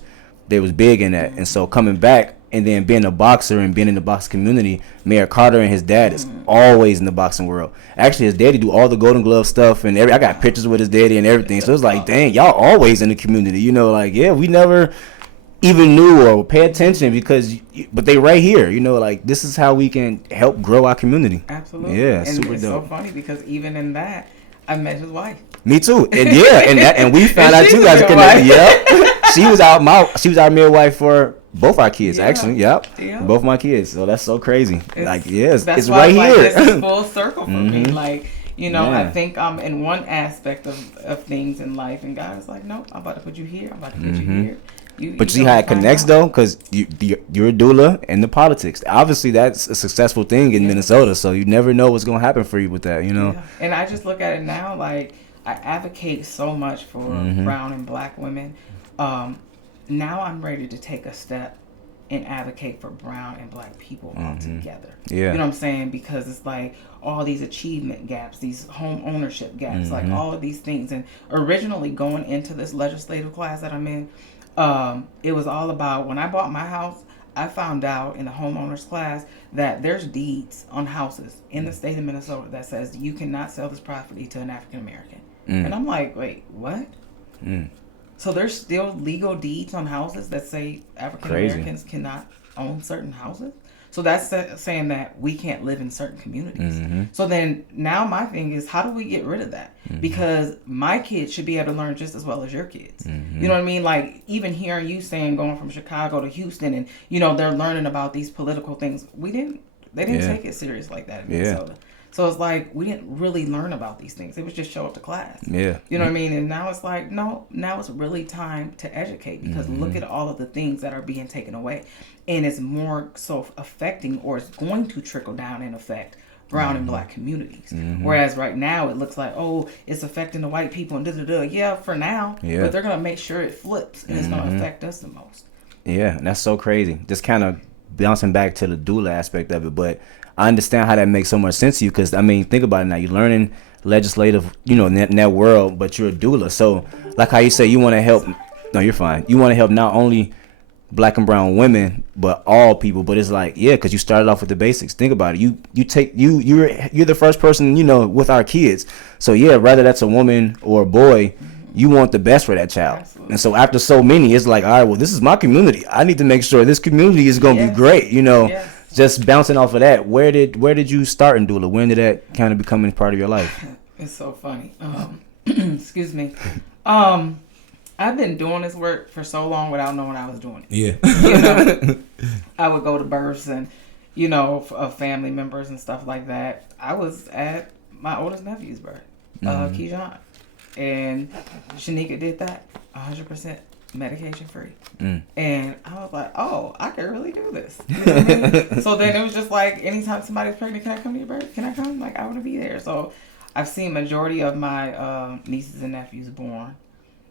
they was big in that. And so coming back and then being a boxer and being in the boxing community, Mayor Carter and his dad is always in the boxing world. Actually, his daddy do all the Golden Glove stuff, and I got pictures with his daddy and everything. So it's like, dang, y'all always in the community. You know, like, yeah, we never even knew or pay attention but they right here. You know, like, this is how we can help grow our community. Absolutely. Yeah, and super it's dope. so funny because even in that, I met his wife. Me too. And and we found out you guys connected. Yep. She was our midwife for both our kids, actually. Yep. Both my kids. So that's so crazy. It's right here. This is full circle for me. Like, you know, I think I'm in one aspect of things in life, and God is like, no, I'm about to put you here. I'm about to put you here. But you see how it connects though, because you're a doula in the politics. Obviously, that's a successful thing in Minnesota. So you never know what's gonna happen for you with that, you know. Yeah. And I just look at it now, like, I advocate so much for brown and black women. Now I'm ready to take a step and advocate for brown and black people all together. Yeah. You know what I'm saying? Because it's like all these achievement gaps, these home ownership gaps, like all of these things. And originally going into this legislative class that I'm in, it was all about, when I bought my house, I found out in the homeowners class that there's deeds on houses in the state of Minnesota that says you cannot sell this property to an African American. And I'm like, wait, what? So there's still legal deeds on houses that say African Americans cannot own certain houses? So that's saying that we can't live in certain communities. So then now my thing is, how do we get rid of that? Because my kids should be able to learn just as well as your kids. You know what I mean? Like, even hearing you saying going from Chicago to Houston and, you know, they're learning about these political things. They didn't take it serious like that in Minnesota. So it's like, we didn't really learn about these things. It was just show up to class. You know what I mean? And now it's like, no, now it's really time to educate, because look at all of the things that are being taken away. And it's more so affecting, or it's going to trickle down and affect brown and black communities. Whereas right now it looks like, oh, it's affecting the white people and da-da-da. Yeah, for now. But they're going to make sure it flips, and it's going to affect us the most. Yeah, and that's so crazy. Just kind of bouncing back to the doula aspect of it, but I understand how that makes so much sense to you because I mean, think about it now. You're learning legislative, in that world, but you're a doula. So, like how you say, you want to help. No, you're fine. You want to help not only black and brown women, but all people. But it's like, yeah, because you started off with the basics. Think about it. You're the first person with our kids. So yeah, whether that's a woman or a boy, you want the best for that child. Absolutely. And so after so many, it's like, all right, well, this is my community. I need to make sure this community is gonna be Yes. great. Yes. Just bouncing off of that. Where did you start in doula? When did that kind of become a part of your life? It's so funny. Excuse me. I've been doing this work for so long without knowing I was doing it. Yeah. I would go to births and, of family members and stuff like that. I was at my oldest nephew's birth, Keyshawn. And Shanika did that 100% medication free. And I was like, oh, I could really do this. You know what I mean? So then it was just like, anytime somebody's pregnant, can I come to your birth? Can I come? Like, I want to be there. So I've seen majority of my nieces and nephews born.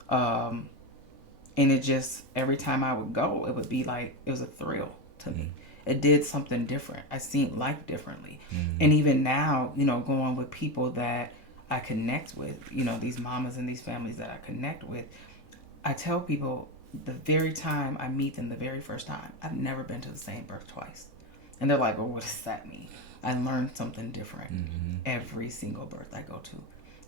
And it just, every time I would go, it would be like, it was a thrill to me. It did something different. I seen life differently. And even now, going with people that I connect with, these mamas and these families that I connect with, I tell people the very time I meet them the very first time, I've never been to the same birth twice. And they're like, well, what does that mean? I learned something different every single birth I go to,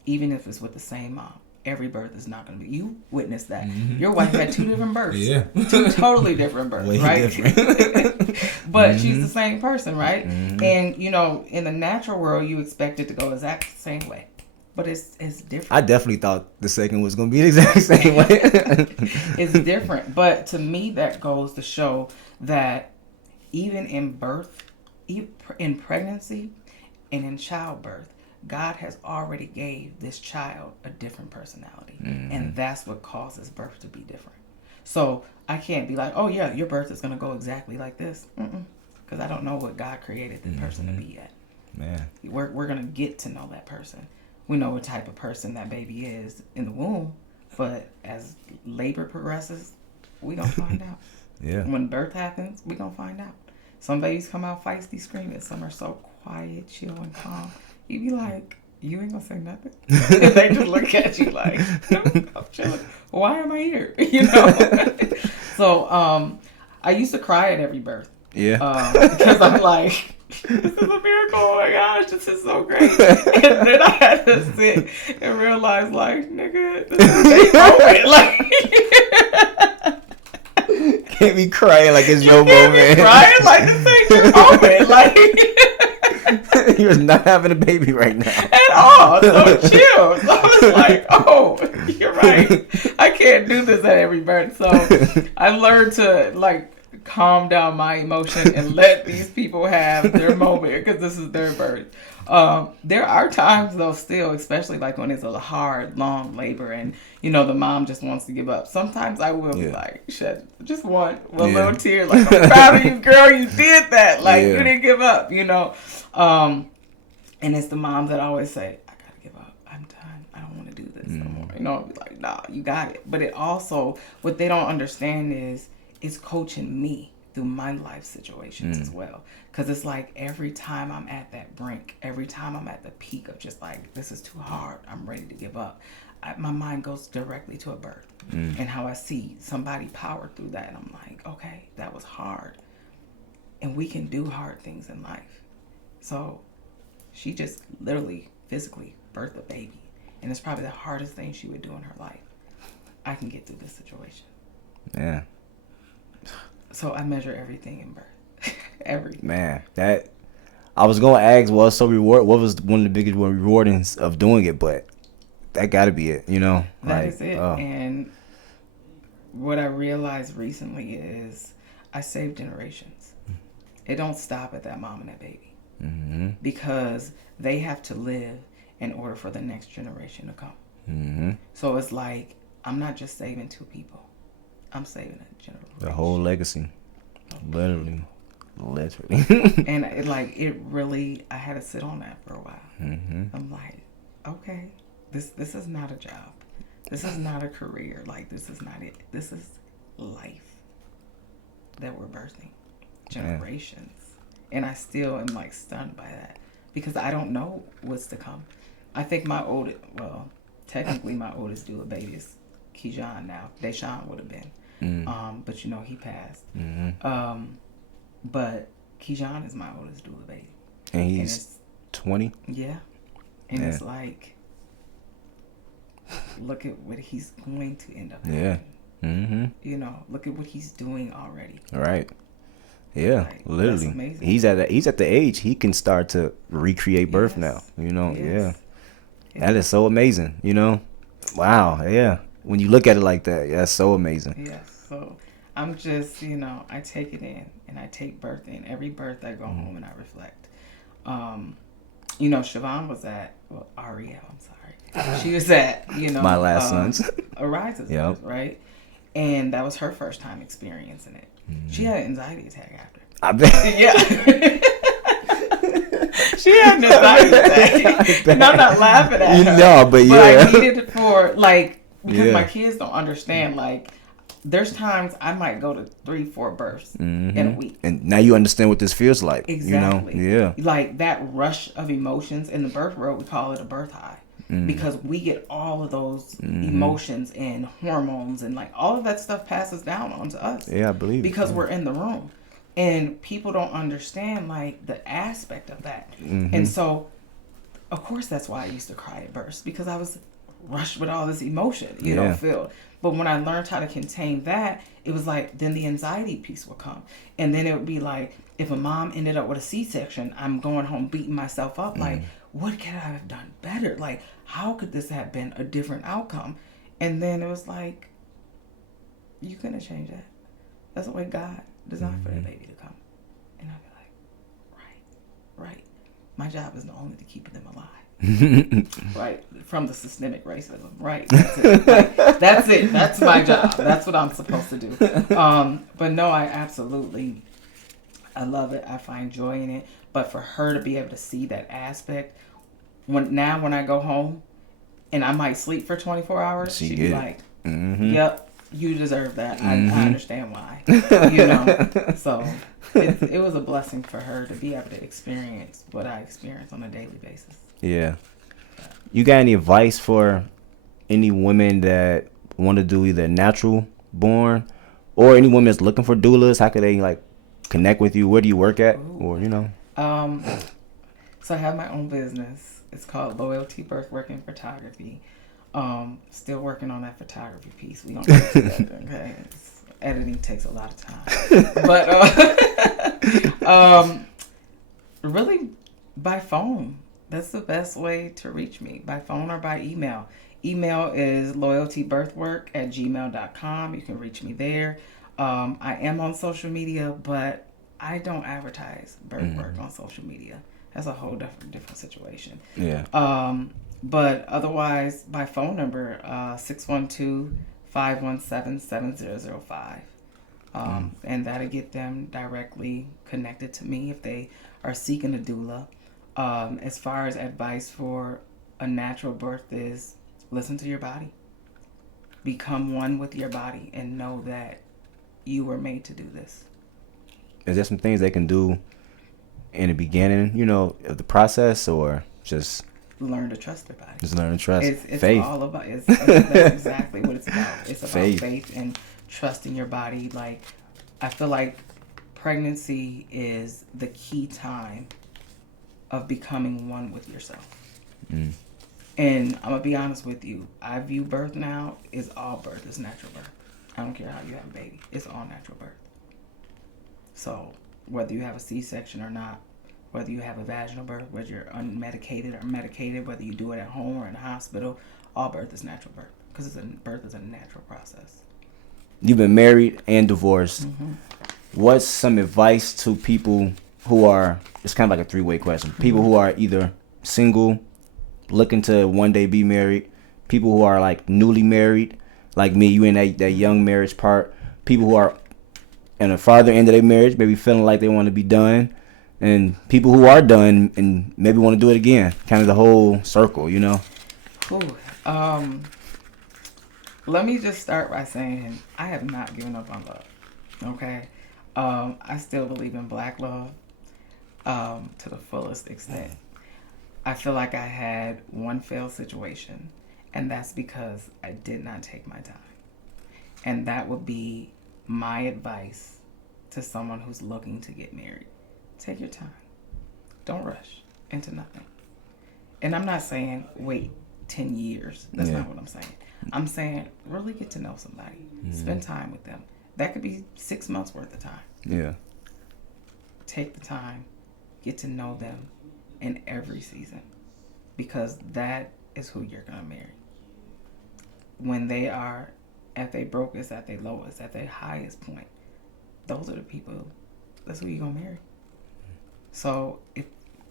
even if it's with the same mom. Every birth is not going to be. You witnessed that. Your wife had 2 different births. Yeah. 2 totally different births, Way right? different. But she's the same person, right? And, in the natural world, you expect it to go exact the same way. But it's different. I definitely thought the second was gonna be the exact same way. It's different. But to me, that goes to show that even in birth, in pregnancy, and in childbirth, God has already gave this child a different personality. And that's what causes birth to be different. So I can't be like, oh yeah, your birth is going to go exactly like this. Because I don't know what God created the person to be yet. Man. We're going to get to know that person. We know what type of person that baby is in the womb. But as labor progresses, we going to find out. Yeah. When birth happens, we going to find out. Some babies come out feisty screaming. Some are so quiet, chill, and calm. You be like, you ain't gonna say nothing. And they just look at you like, no, I'm chilling. Why am I here? So I used to cry at every birth. Yeah. Because I'm like, this is a miracle. Oh my gosh, this is so great. And then I had to sit and realize, like, nigga, this is a moment. Like, Can't be crying like it's your moment. crying like this ain't your moment. Like. You're not having a baby right now. At all. So chill. So I was like, oh, you're right. I can't do this at every birth. So I learned to calm down my emotion and let these people have their moment because this is their birth. There are times though still, especially when it's a hard, long labor and the mom just wants to give up. Sometimes I will be like, shit, just one little tear. Like, I'm proud of you, girl. You did that. You didn't give up, and it's the moms that always say, I gotta give up. I'm done. I don't want to do this no more. I'll be like, nah, you got it. But it also, what they don't understand is it's coaching me through my life situations as well. Because it's like every time I'm at that brink, every time I'm at the peak of just like, this is too hard, I'm ready to give up, my mind goes directly to a birth and how I see somebody power through that. And I'm like, okay, that was hard. And we can do hard things in life. So she just literally physically birthed a baby. And it's probably the hardest thing she would do in her life. I can get through this situation. Yeah. So I measure everything in birth. Everything. Man, that I was gonna ask what was one of the biggest rewardings of doing it, but that gotta be it, That is it. And what I realized recently is I save generations. It don't stop at that mom and that baby. Because they have to live in order for the next generation to come. So it's like, I'm not just saving 2 people. I'm saving a generation. The whole legacy. Literally. And it really, I had to sit on that for a while. I'm like, okay, this is not a job. This is not a career. This is not it. This is life. that we're birthing, generations. And I still am like stunned by that because I don't know what's to come. I think technically my oldest doula baby is Keyshawn now. Deshawn would have been. But he passed. But Keyshawn is my oldest doula baby. And he's 20? Yeah. And it's like, look at what he's going to end up having. Yeah. Look at what he's doing already. Right. Yeah, like, literally. That's amazing. He's at the age he can start to recreate birth now. Yes. That is so amazing. Wow. Yeah. When you look at it like that, that's so amazing. Yes. So I'm just, I take it in and I take birth in. Every birth I go home and I reflect. Siobhan was at Ariel. I'm sorry. She was at my last son's Ariza's birth, right? And that was her first time experiencing it. She had an anxiety attack after. I bet. Yeah. She had an anxiety attack. And I'm not laughing at her. No, but yeah. But I needed it for, because my kids don't understand, there's times I might go to 3-4 births in a week. And now you understand what this feels like. Exactly. Yeah. Like that rush of emotions in the birth world, we call it a birth high. Because we get all of those emotions and hormones and all of that stuff passes down onto us. Yeah, I believe because we're in the room. And people don't understand the aspect of that. And so, of course, that's why I used to cry at births, because I was rushed with all this emotion, filled. But when I learned how to contain that, it was then the anxiety piece would come. And then it would be if a mom ended up with a C-section, I'm going home beating myself up. What could I have done better? How could this have been a different outcome? And then it was you couldn't change that. That's the way God designed for the baby to come. And I'd be right. My job is not only to keep them alive. Right? From the systemic racism. Right. That's it. That's it. That's my job. That's what I'm supposed to do. But no, I love it. I find joy in it. But for her to be able to see that aspect, when I go home and I might sleep for 24 hours, she'd be like, yep, you deserve that. I understand why. So it was a blessing for her to be able to experience what I experience on a daily basis. Yeah. You got any advice for any women that want to do either natural born or any women that's looking for doulas? How could they connect with you? Where do you work at? Or So I have my own business. It's called Loyalty Birthwork and Photography. Still working on that photography piece. We don't get to that, okay? Editing takes a lot of time. But really by phone. That's the best way to reach me, by phone or by email. Email is loyaltybirthwork@gmail.com. You can reach me there. I am on social media, but I don't advertise birth work on social media. That's a whole different situation. Yeah. But otherwise, my phone number, 612-517-7005. And that'll get them directly connected to me if they are seeking a doula. As far as advice for a natural birth is, listen to your body. Become one with your body and know that you were made to do this. Is there some things they can do in the beginning, of the process, or just learn to trust their body? Just learn to trust. It's faith. All about. That's exactly what it's about. It's about faith and trusting your body. I feel like pregnancy is the key time of becoming one with yourself. And I'm gonna be honest with you. I view birth now is all birth. It's natural birth. I don't care how you have a baby. It's all natural birth. So whether you have a C-section or not, whether you have a vaginal birth, whether you're unmedicated or medicated, whether you do it at home or in a hospital, all birth is natural birth, because birth is a natural process. You've been married and divorced. What's some advice to people who are, it's kind of like a three-way question, people who are either single, looking to one day be married, people who are newly married, like me, you in that young marriage part, people who are in the farther end of their marriage, maybe feeling like they want to be done, and people who are done and maybe want to do it again, kind of the whole circle, Let me just start by saying I have not given up on love. Okay. I still believe in black love to the fullest extent. I feel like I had one failed situation, and that's because I did not take my time. And that would be my advice to someone who's looking to get married. Take your time. Don't rush into nothing. And I'm not saying wait 10 years. That's not what I'm saying. I'm saying really get to know somebody. Spend time with them. That could be 6 months worth of time. Yeah. Take the time. Get to know them in every season. Because that is who you're going to marry. When they are at their brokest, at their lowest, at their highest point, those are the people, that's who you're going to marry. So if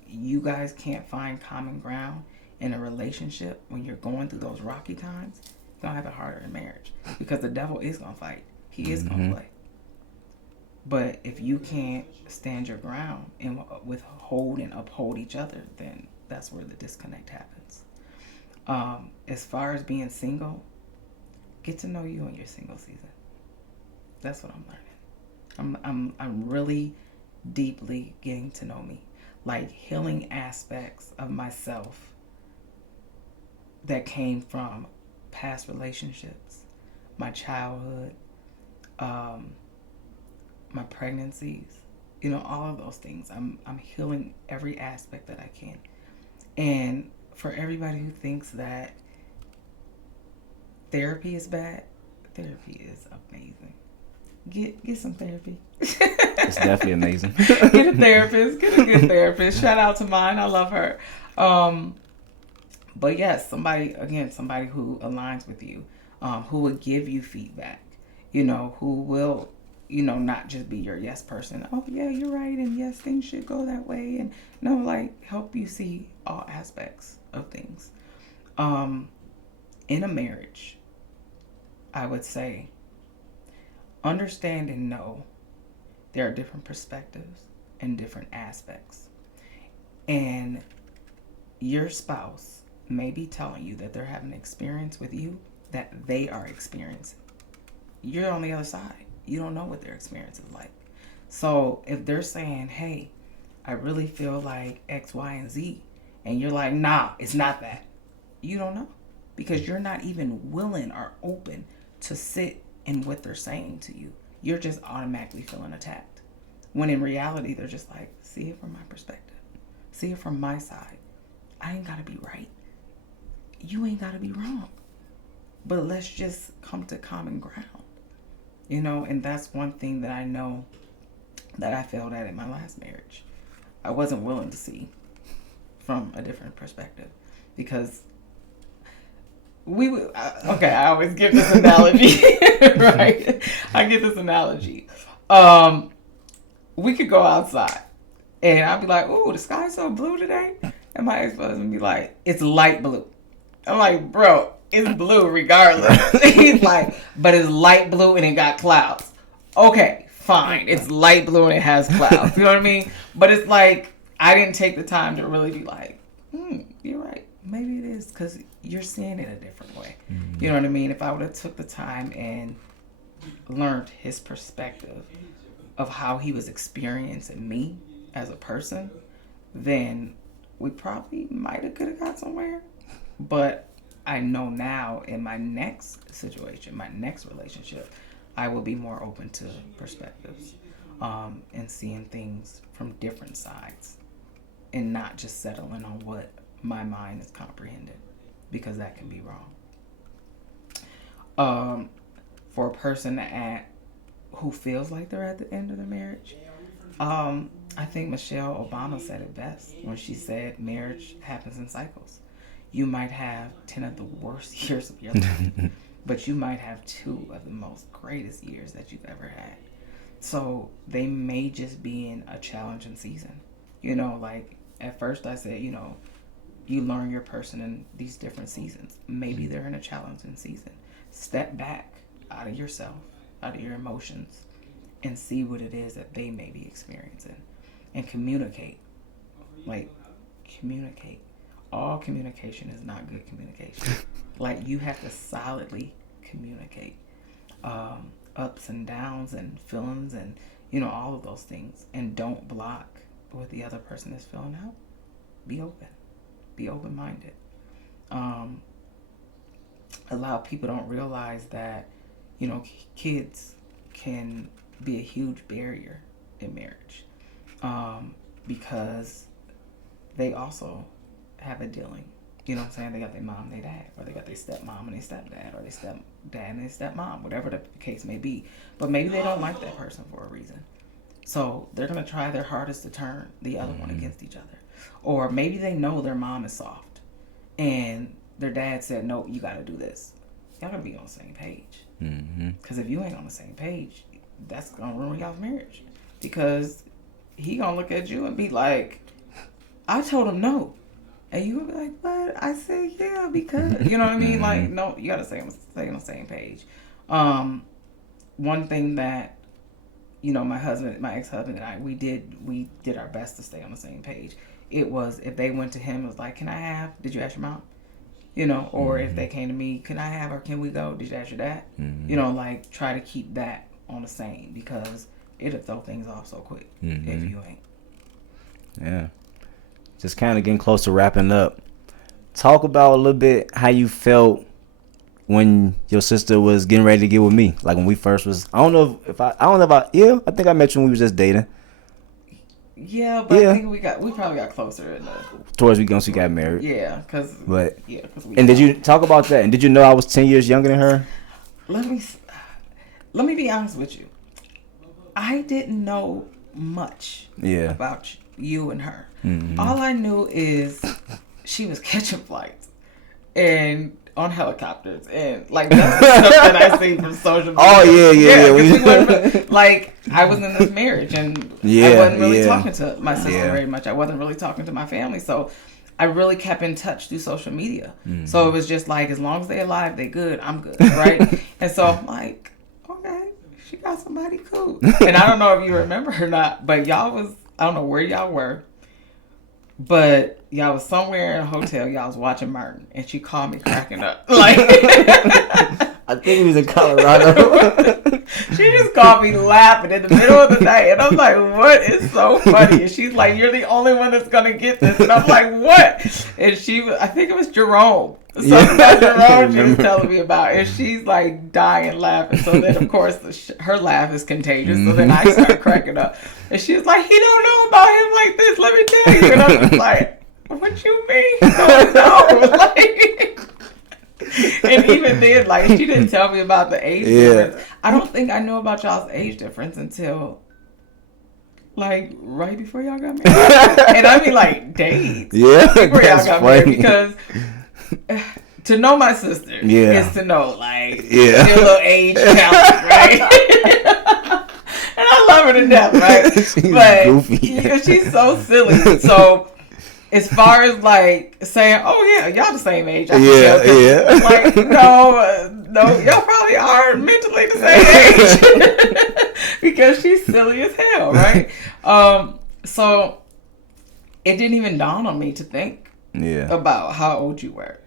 you guys can't find common ground in a relationship when you're going through those rocky times, you're going to have it harder in marriage. Because the devil is going to fight. He is going to play. But if you can't stand your ground and withhold and uphold each other, then that's where the disconnect happens. As far as being single, get to know you in your single season. That's what I'm learning. I'm really deeply getting to know me, like healing aspects of myself that came from past relationships, my childhood, my pregnancies, all of those things. I'm healing every aspect that I can. And for everybody who thinks that therapy is bad, therapy is amazing. Get some therapy. It's definitely amazing. Get a therapist. Get a good therapist. Shout out to mine. I love her. But yes, somebody who aligns with you, who will give you feedback, who will, not just be your yes person. Oh yeah, you're right. And yes, things should go that way. And help you see all aspects of things. In a marriage, I would say, understand and know there are different perspectives and different aspects. And your spouse may be telling you that they're having an experience with you that they are experiencing. You're on the other side. You don't know what their experience is like. So if they're saying, hey, I really feel like X, Y, and Z, and you're like, nah, it's not that. You don't know. Because you're not even willing or open to sit in what they're saying to you. You're just automatically feeling attacked. When in reality, they're just like, see it from my perspective. See it from my side. I ain't got to be right. You ain't got to be wrong. But let's just come to common ground. And that's one thing that I know that I failed at in my last marriage. I wasn't willing to see from a different perspective. Because I always give this analogy, right? I get this analogy. We could go outside, and I'd be like, "Ooh, the sky's so blue today," and my ex-husband would be like, "It's light blue." I'm like, "Bro, it's blue regardless." He's like, "But it's light blue and it got clouds." Okay, fine. It's light blue and it has clouds. You know what I mean? But it's like I didn't take the time to really be like, "You're right. Maybe it is," because you're seeing it a different way. You know what I mean? If I would have took the time and learned his perspective of how he was experiencing me as a person, then we probably might have could have got somewhere. But I know now in my next situation, my next relationship, I will be more open to perspectives and seeing things from different sides and not just settling on what my mind is comprehended, because that can be wrong. For a person who feels like they're at the end of their marriage, I think Michelle Obama said it best when she said marriage happens in cycles. You might have 10 of the worst years of your life, but you might have 2 of the most greatest years that you've ever had. So they may just be in a challenging season. At first I said, you learn your person in these different seasons. Maybe they're in a challenging season. Step back out of yourself, out of your emotions, and see what it is that they may be experiencing. And communicate. Communicate. All communication is not good communication. You have to solidly communicate. ups and downs and feelings and, all of those things. And don't block what the other person is feeling out. Be open. Be open-minded. A lot of people don't realize that, kids can be a huge barrier in marriage, because they also have a dealing. You know what I'm saying? They got their mom and their dad, or they got their stepmom and their stepdad, or their stepdad and their stepmom, whatever the case may be. But maybe they don't like that person for a reason. So they're going to try their hardest to turn the other one against each other. Or maybe they know their mom is soft and their dad said, no, you got to do this. Y'all got to be on the same page. Because if you ain't on the same page, that's going to ruin y'all's marriage. Because he going to look at you and be like, I told him no. And you gonna be like, but I said yeah, because you know what I mean? Like, no, you gotta stay on the same page. One thing that, my ex-husband and I, we did our best to stay on the same page. It was, if they went to him, it was like, did you ask your mom? Or if they came to me, can I have, or can we go? Did you ask your dad? Like, try to keep that on the same, because it'll throw things off so quick if you ain't. Yeah. Just kind of getting close to wrapping up. Talk about a little bit how you felt when your sister was getting ready to get with me. Like when we first was, I think I met you when we was just dating. Yeah, but I think we probably got closer towards once we got married. Yeah, because did you talk about that? And did you know I was 10 years younger than her? Let me be honest with you. I didn't know much about you and her. All I knew is she was catching flights and on helicopters, and like that's the stuff that I see from social media. Oh yeah. Like, I was in this marriage, and I wasn't really talking to my sister very much. I wasn't really talking to my family, so I really kept in touch through social media. So it was just like, as long as they're alive, they good, I'm good, right? And so I'm like, okay, she got somebody cool. And I don't know if you remember or not, but I don't know where y'all were, but y'all was somewhere in a hotel. Y'all was watching Martin, and she called me cracking up. Like, I think he was in Colorado. She just called me laughing in the middle of the night, and I'm like, "What is so funny?" And she's like, "You're the only one that's gonna get this." And I'm like, "What?" And I think it was Jerome. Something about Jerome she was telling me about, and she's like dying laughing. So then, of course, her laugh is contagious. So then I start cracking up, and she's like, "He don't know about him like this. Let me tell you." And I'm like, "What you mean? No." Like, and even then, like, she didn't tell me about the age difference. I don't think I knew about y'all's age difference until like right before y'all got married. And I mean, like, days before y'all got married, because to know my sister is to know, like, your little age counts, right? And I love her to death, right? But goofy. She's so silly. So as far as like saying, "Oh yeah, y'all the same age," I can tell, like, no, y'all probably are mentally the same age because she's silly as hell, right? So it didn't even dawn on me to think about how old you were.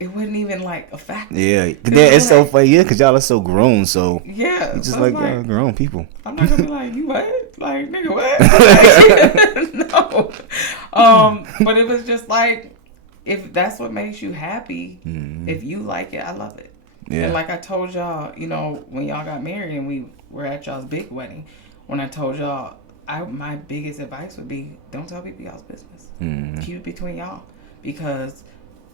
It wasn't even like a factor. Yeah, it's so funny. Because y'all are so grown. So it's just so like grown people. I'm not gonna be like, "You what? Like, nigga, what?" No. But it was just like, if that's what makes you happy, if you like it, I love it. Yeah. And like I told y'all, when y'all got married and we were at y'all's big wedding, when I told y'all, my biggest advice would be, don't tell people y'all's business. Keep it between y'all, because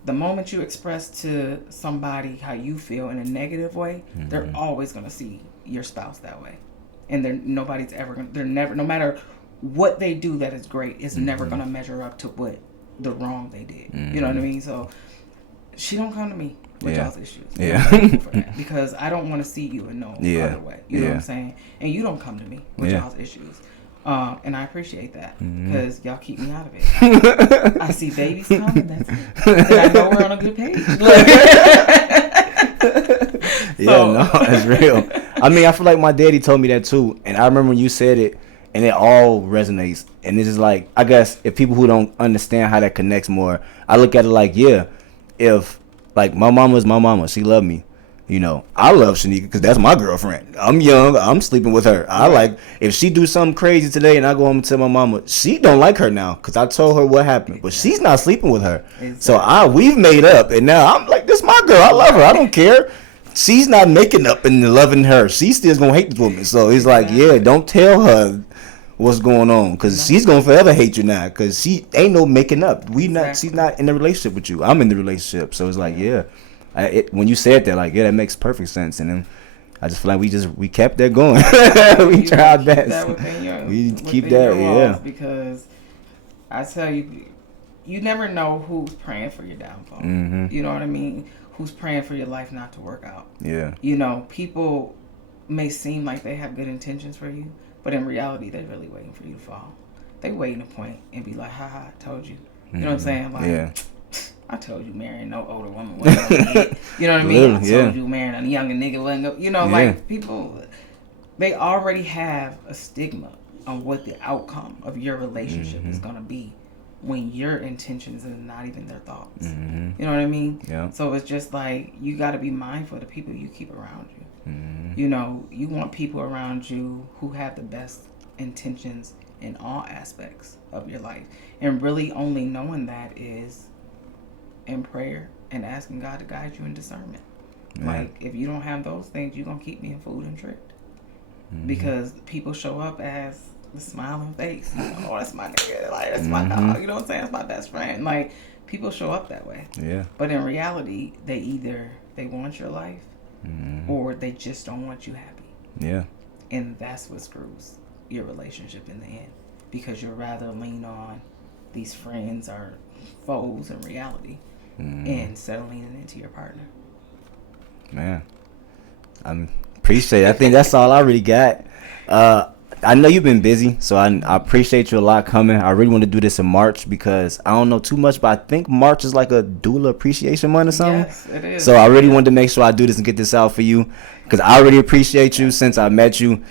the moment you express to somebody how you feel in a negative way, they're always going to see your spouse that way. And no matter what they do that is great, it's never going to measure up to what the wrong they did. You know what I mean? So she don't come to me with y'all's issues. I'm thankful for that, because I don't want to see you in no other way. You know what I'm saying? And you don't come to me with y'all's issues. And I appreciate that, because y'all keep me out of it. I see babies coming, that's it. And I know we're on a good page. It's real. I mean, I feel like my daddy told me that too. And I remember when you said it, and it all resonates. And this is like, I guess, if people who don't understand how that connects more, I look at it like, if like my mama's my mama, she loved me. I love Shanika because that's my girlfriend. I'm young. I'm sleeping with her. I like if she do something crazy today and I go home and tell my mama, she don't like her now because I told her what happened, but she's not sleeping with her. So we've made up, and now I'm like, this is my girl. I love her. I don't care. She's not making up and loving her. She still's gonna hate this woman. So it's like, yeah, don't tell her what's going on because she's gonna forever hate you now because she ain't no making up. She's not in a relationship with you. I'm in the relationship. So it's like, yeah. When you said that, like, yeah, that makes perfect sense. And then I just feel like we kept that going. We tried best. We keep that, yeah. Because I tell you, you never know who's praying for your downfall. Mm-hmm. You know what I mean? Who's praying for your life not to work out. Yeah. People may seem like they have good intentions for you, but in reality, they're really waiting for you to fall. They waiting to point and be like, haha, I told you. You know what I'm saying? Like, yeah. I told you marrying no older woman wasn't gonna get. You know what I mean? I told you marrying a younger nigga wasn't gonna, like people, they already have a stigma on what the outcome of your relationship is gonna be when your intentions are not even their thoughts. Mm-hmm. You know what I mean? Yeah. So it's just like you got to be mindful of the people you keep around you. Mm-hmm. You want people around you who have the best intentions in all aspects of your life, and really only knowing that is in prayer and asking God to guide you in discernment. Like, if you don't have those things, you're going to keep being fooled and tricked. Because people show up as the smiling face. Oh, that's my nigga. Like, that's my dog. You know what I'm saying? That's my best friend. Like, people show up that way. Yeah. But in reality, they want your life or they just don't want you happy. Yeah. And that's what screws your relationship in the end. Because you'll rather lean on these friends or foes in reality and settling into your partner. Man, I appreciate it. I think that's all I really got. I know you've been busy, so I appreciate you a lot coming. I really want to do this in March because I don't know too much, but I think March is like a doula appreciation month or something. Yes, it is. So I really wanted to make sure I do this and get this out for you because I really appreciate you since I met you.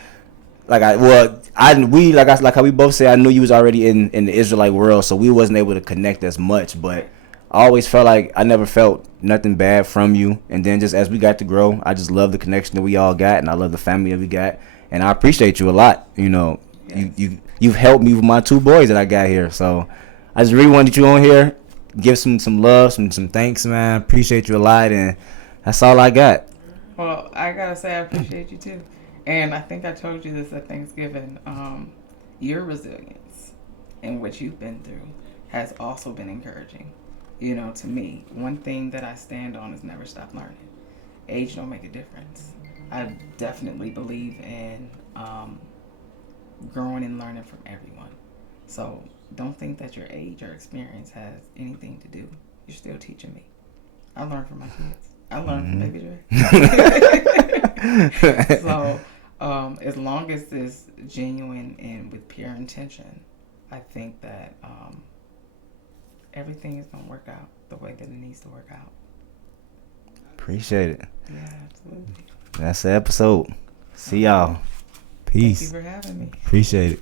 Like how we both say, I knew you was already in the Israelite world, so we wasn't able to connect as much, but I always felt like I never felt nothing bad from you. And then just as we got to grow, I just love the connection that we all got, and I love the family that we got, and I appreciate you a lot. You've helped me with my 2 boys that I got here, so I just really wanted you on here, give some love, some thanks, man. Appreciate you a lot, and that's all I got. Well, I gotta say I appreciate you too. And I think I told you this at Thanksgiving. Your resilience and what you've been through has also been encouraging. To me, one thing that I stand on is never stop learning. Age don't make a difference. I definitely believe in growing and learning from everyone. So don't think that your age or experience has anything to do. You're still teaching me. I learned from my kids. I learned from Baby Dre. So as long as it's genuine and with pure intention, I think that everything is going to work out the way that it needs to work out. Appreciate it. Yeah, absolutely. That's the episode. See y'all. Peace. Thank you for having me. Appreciate it.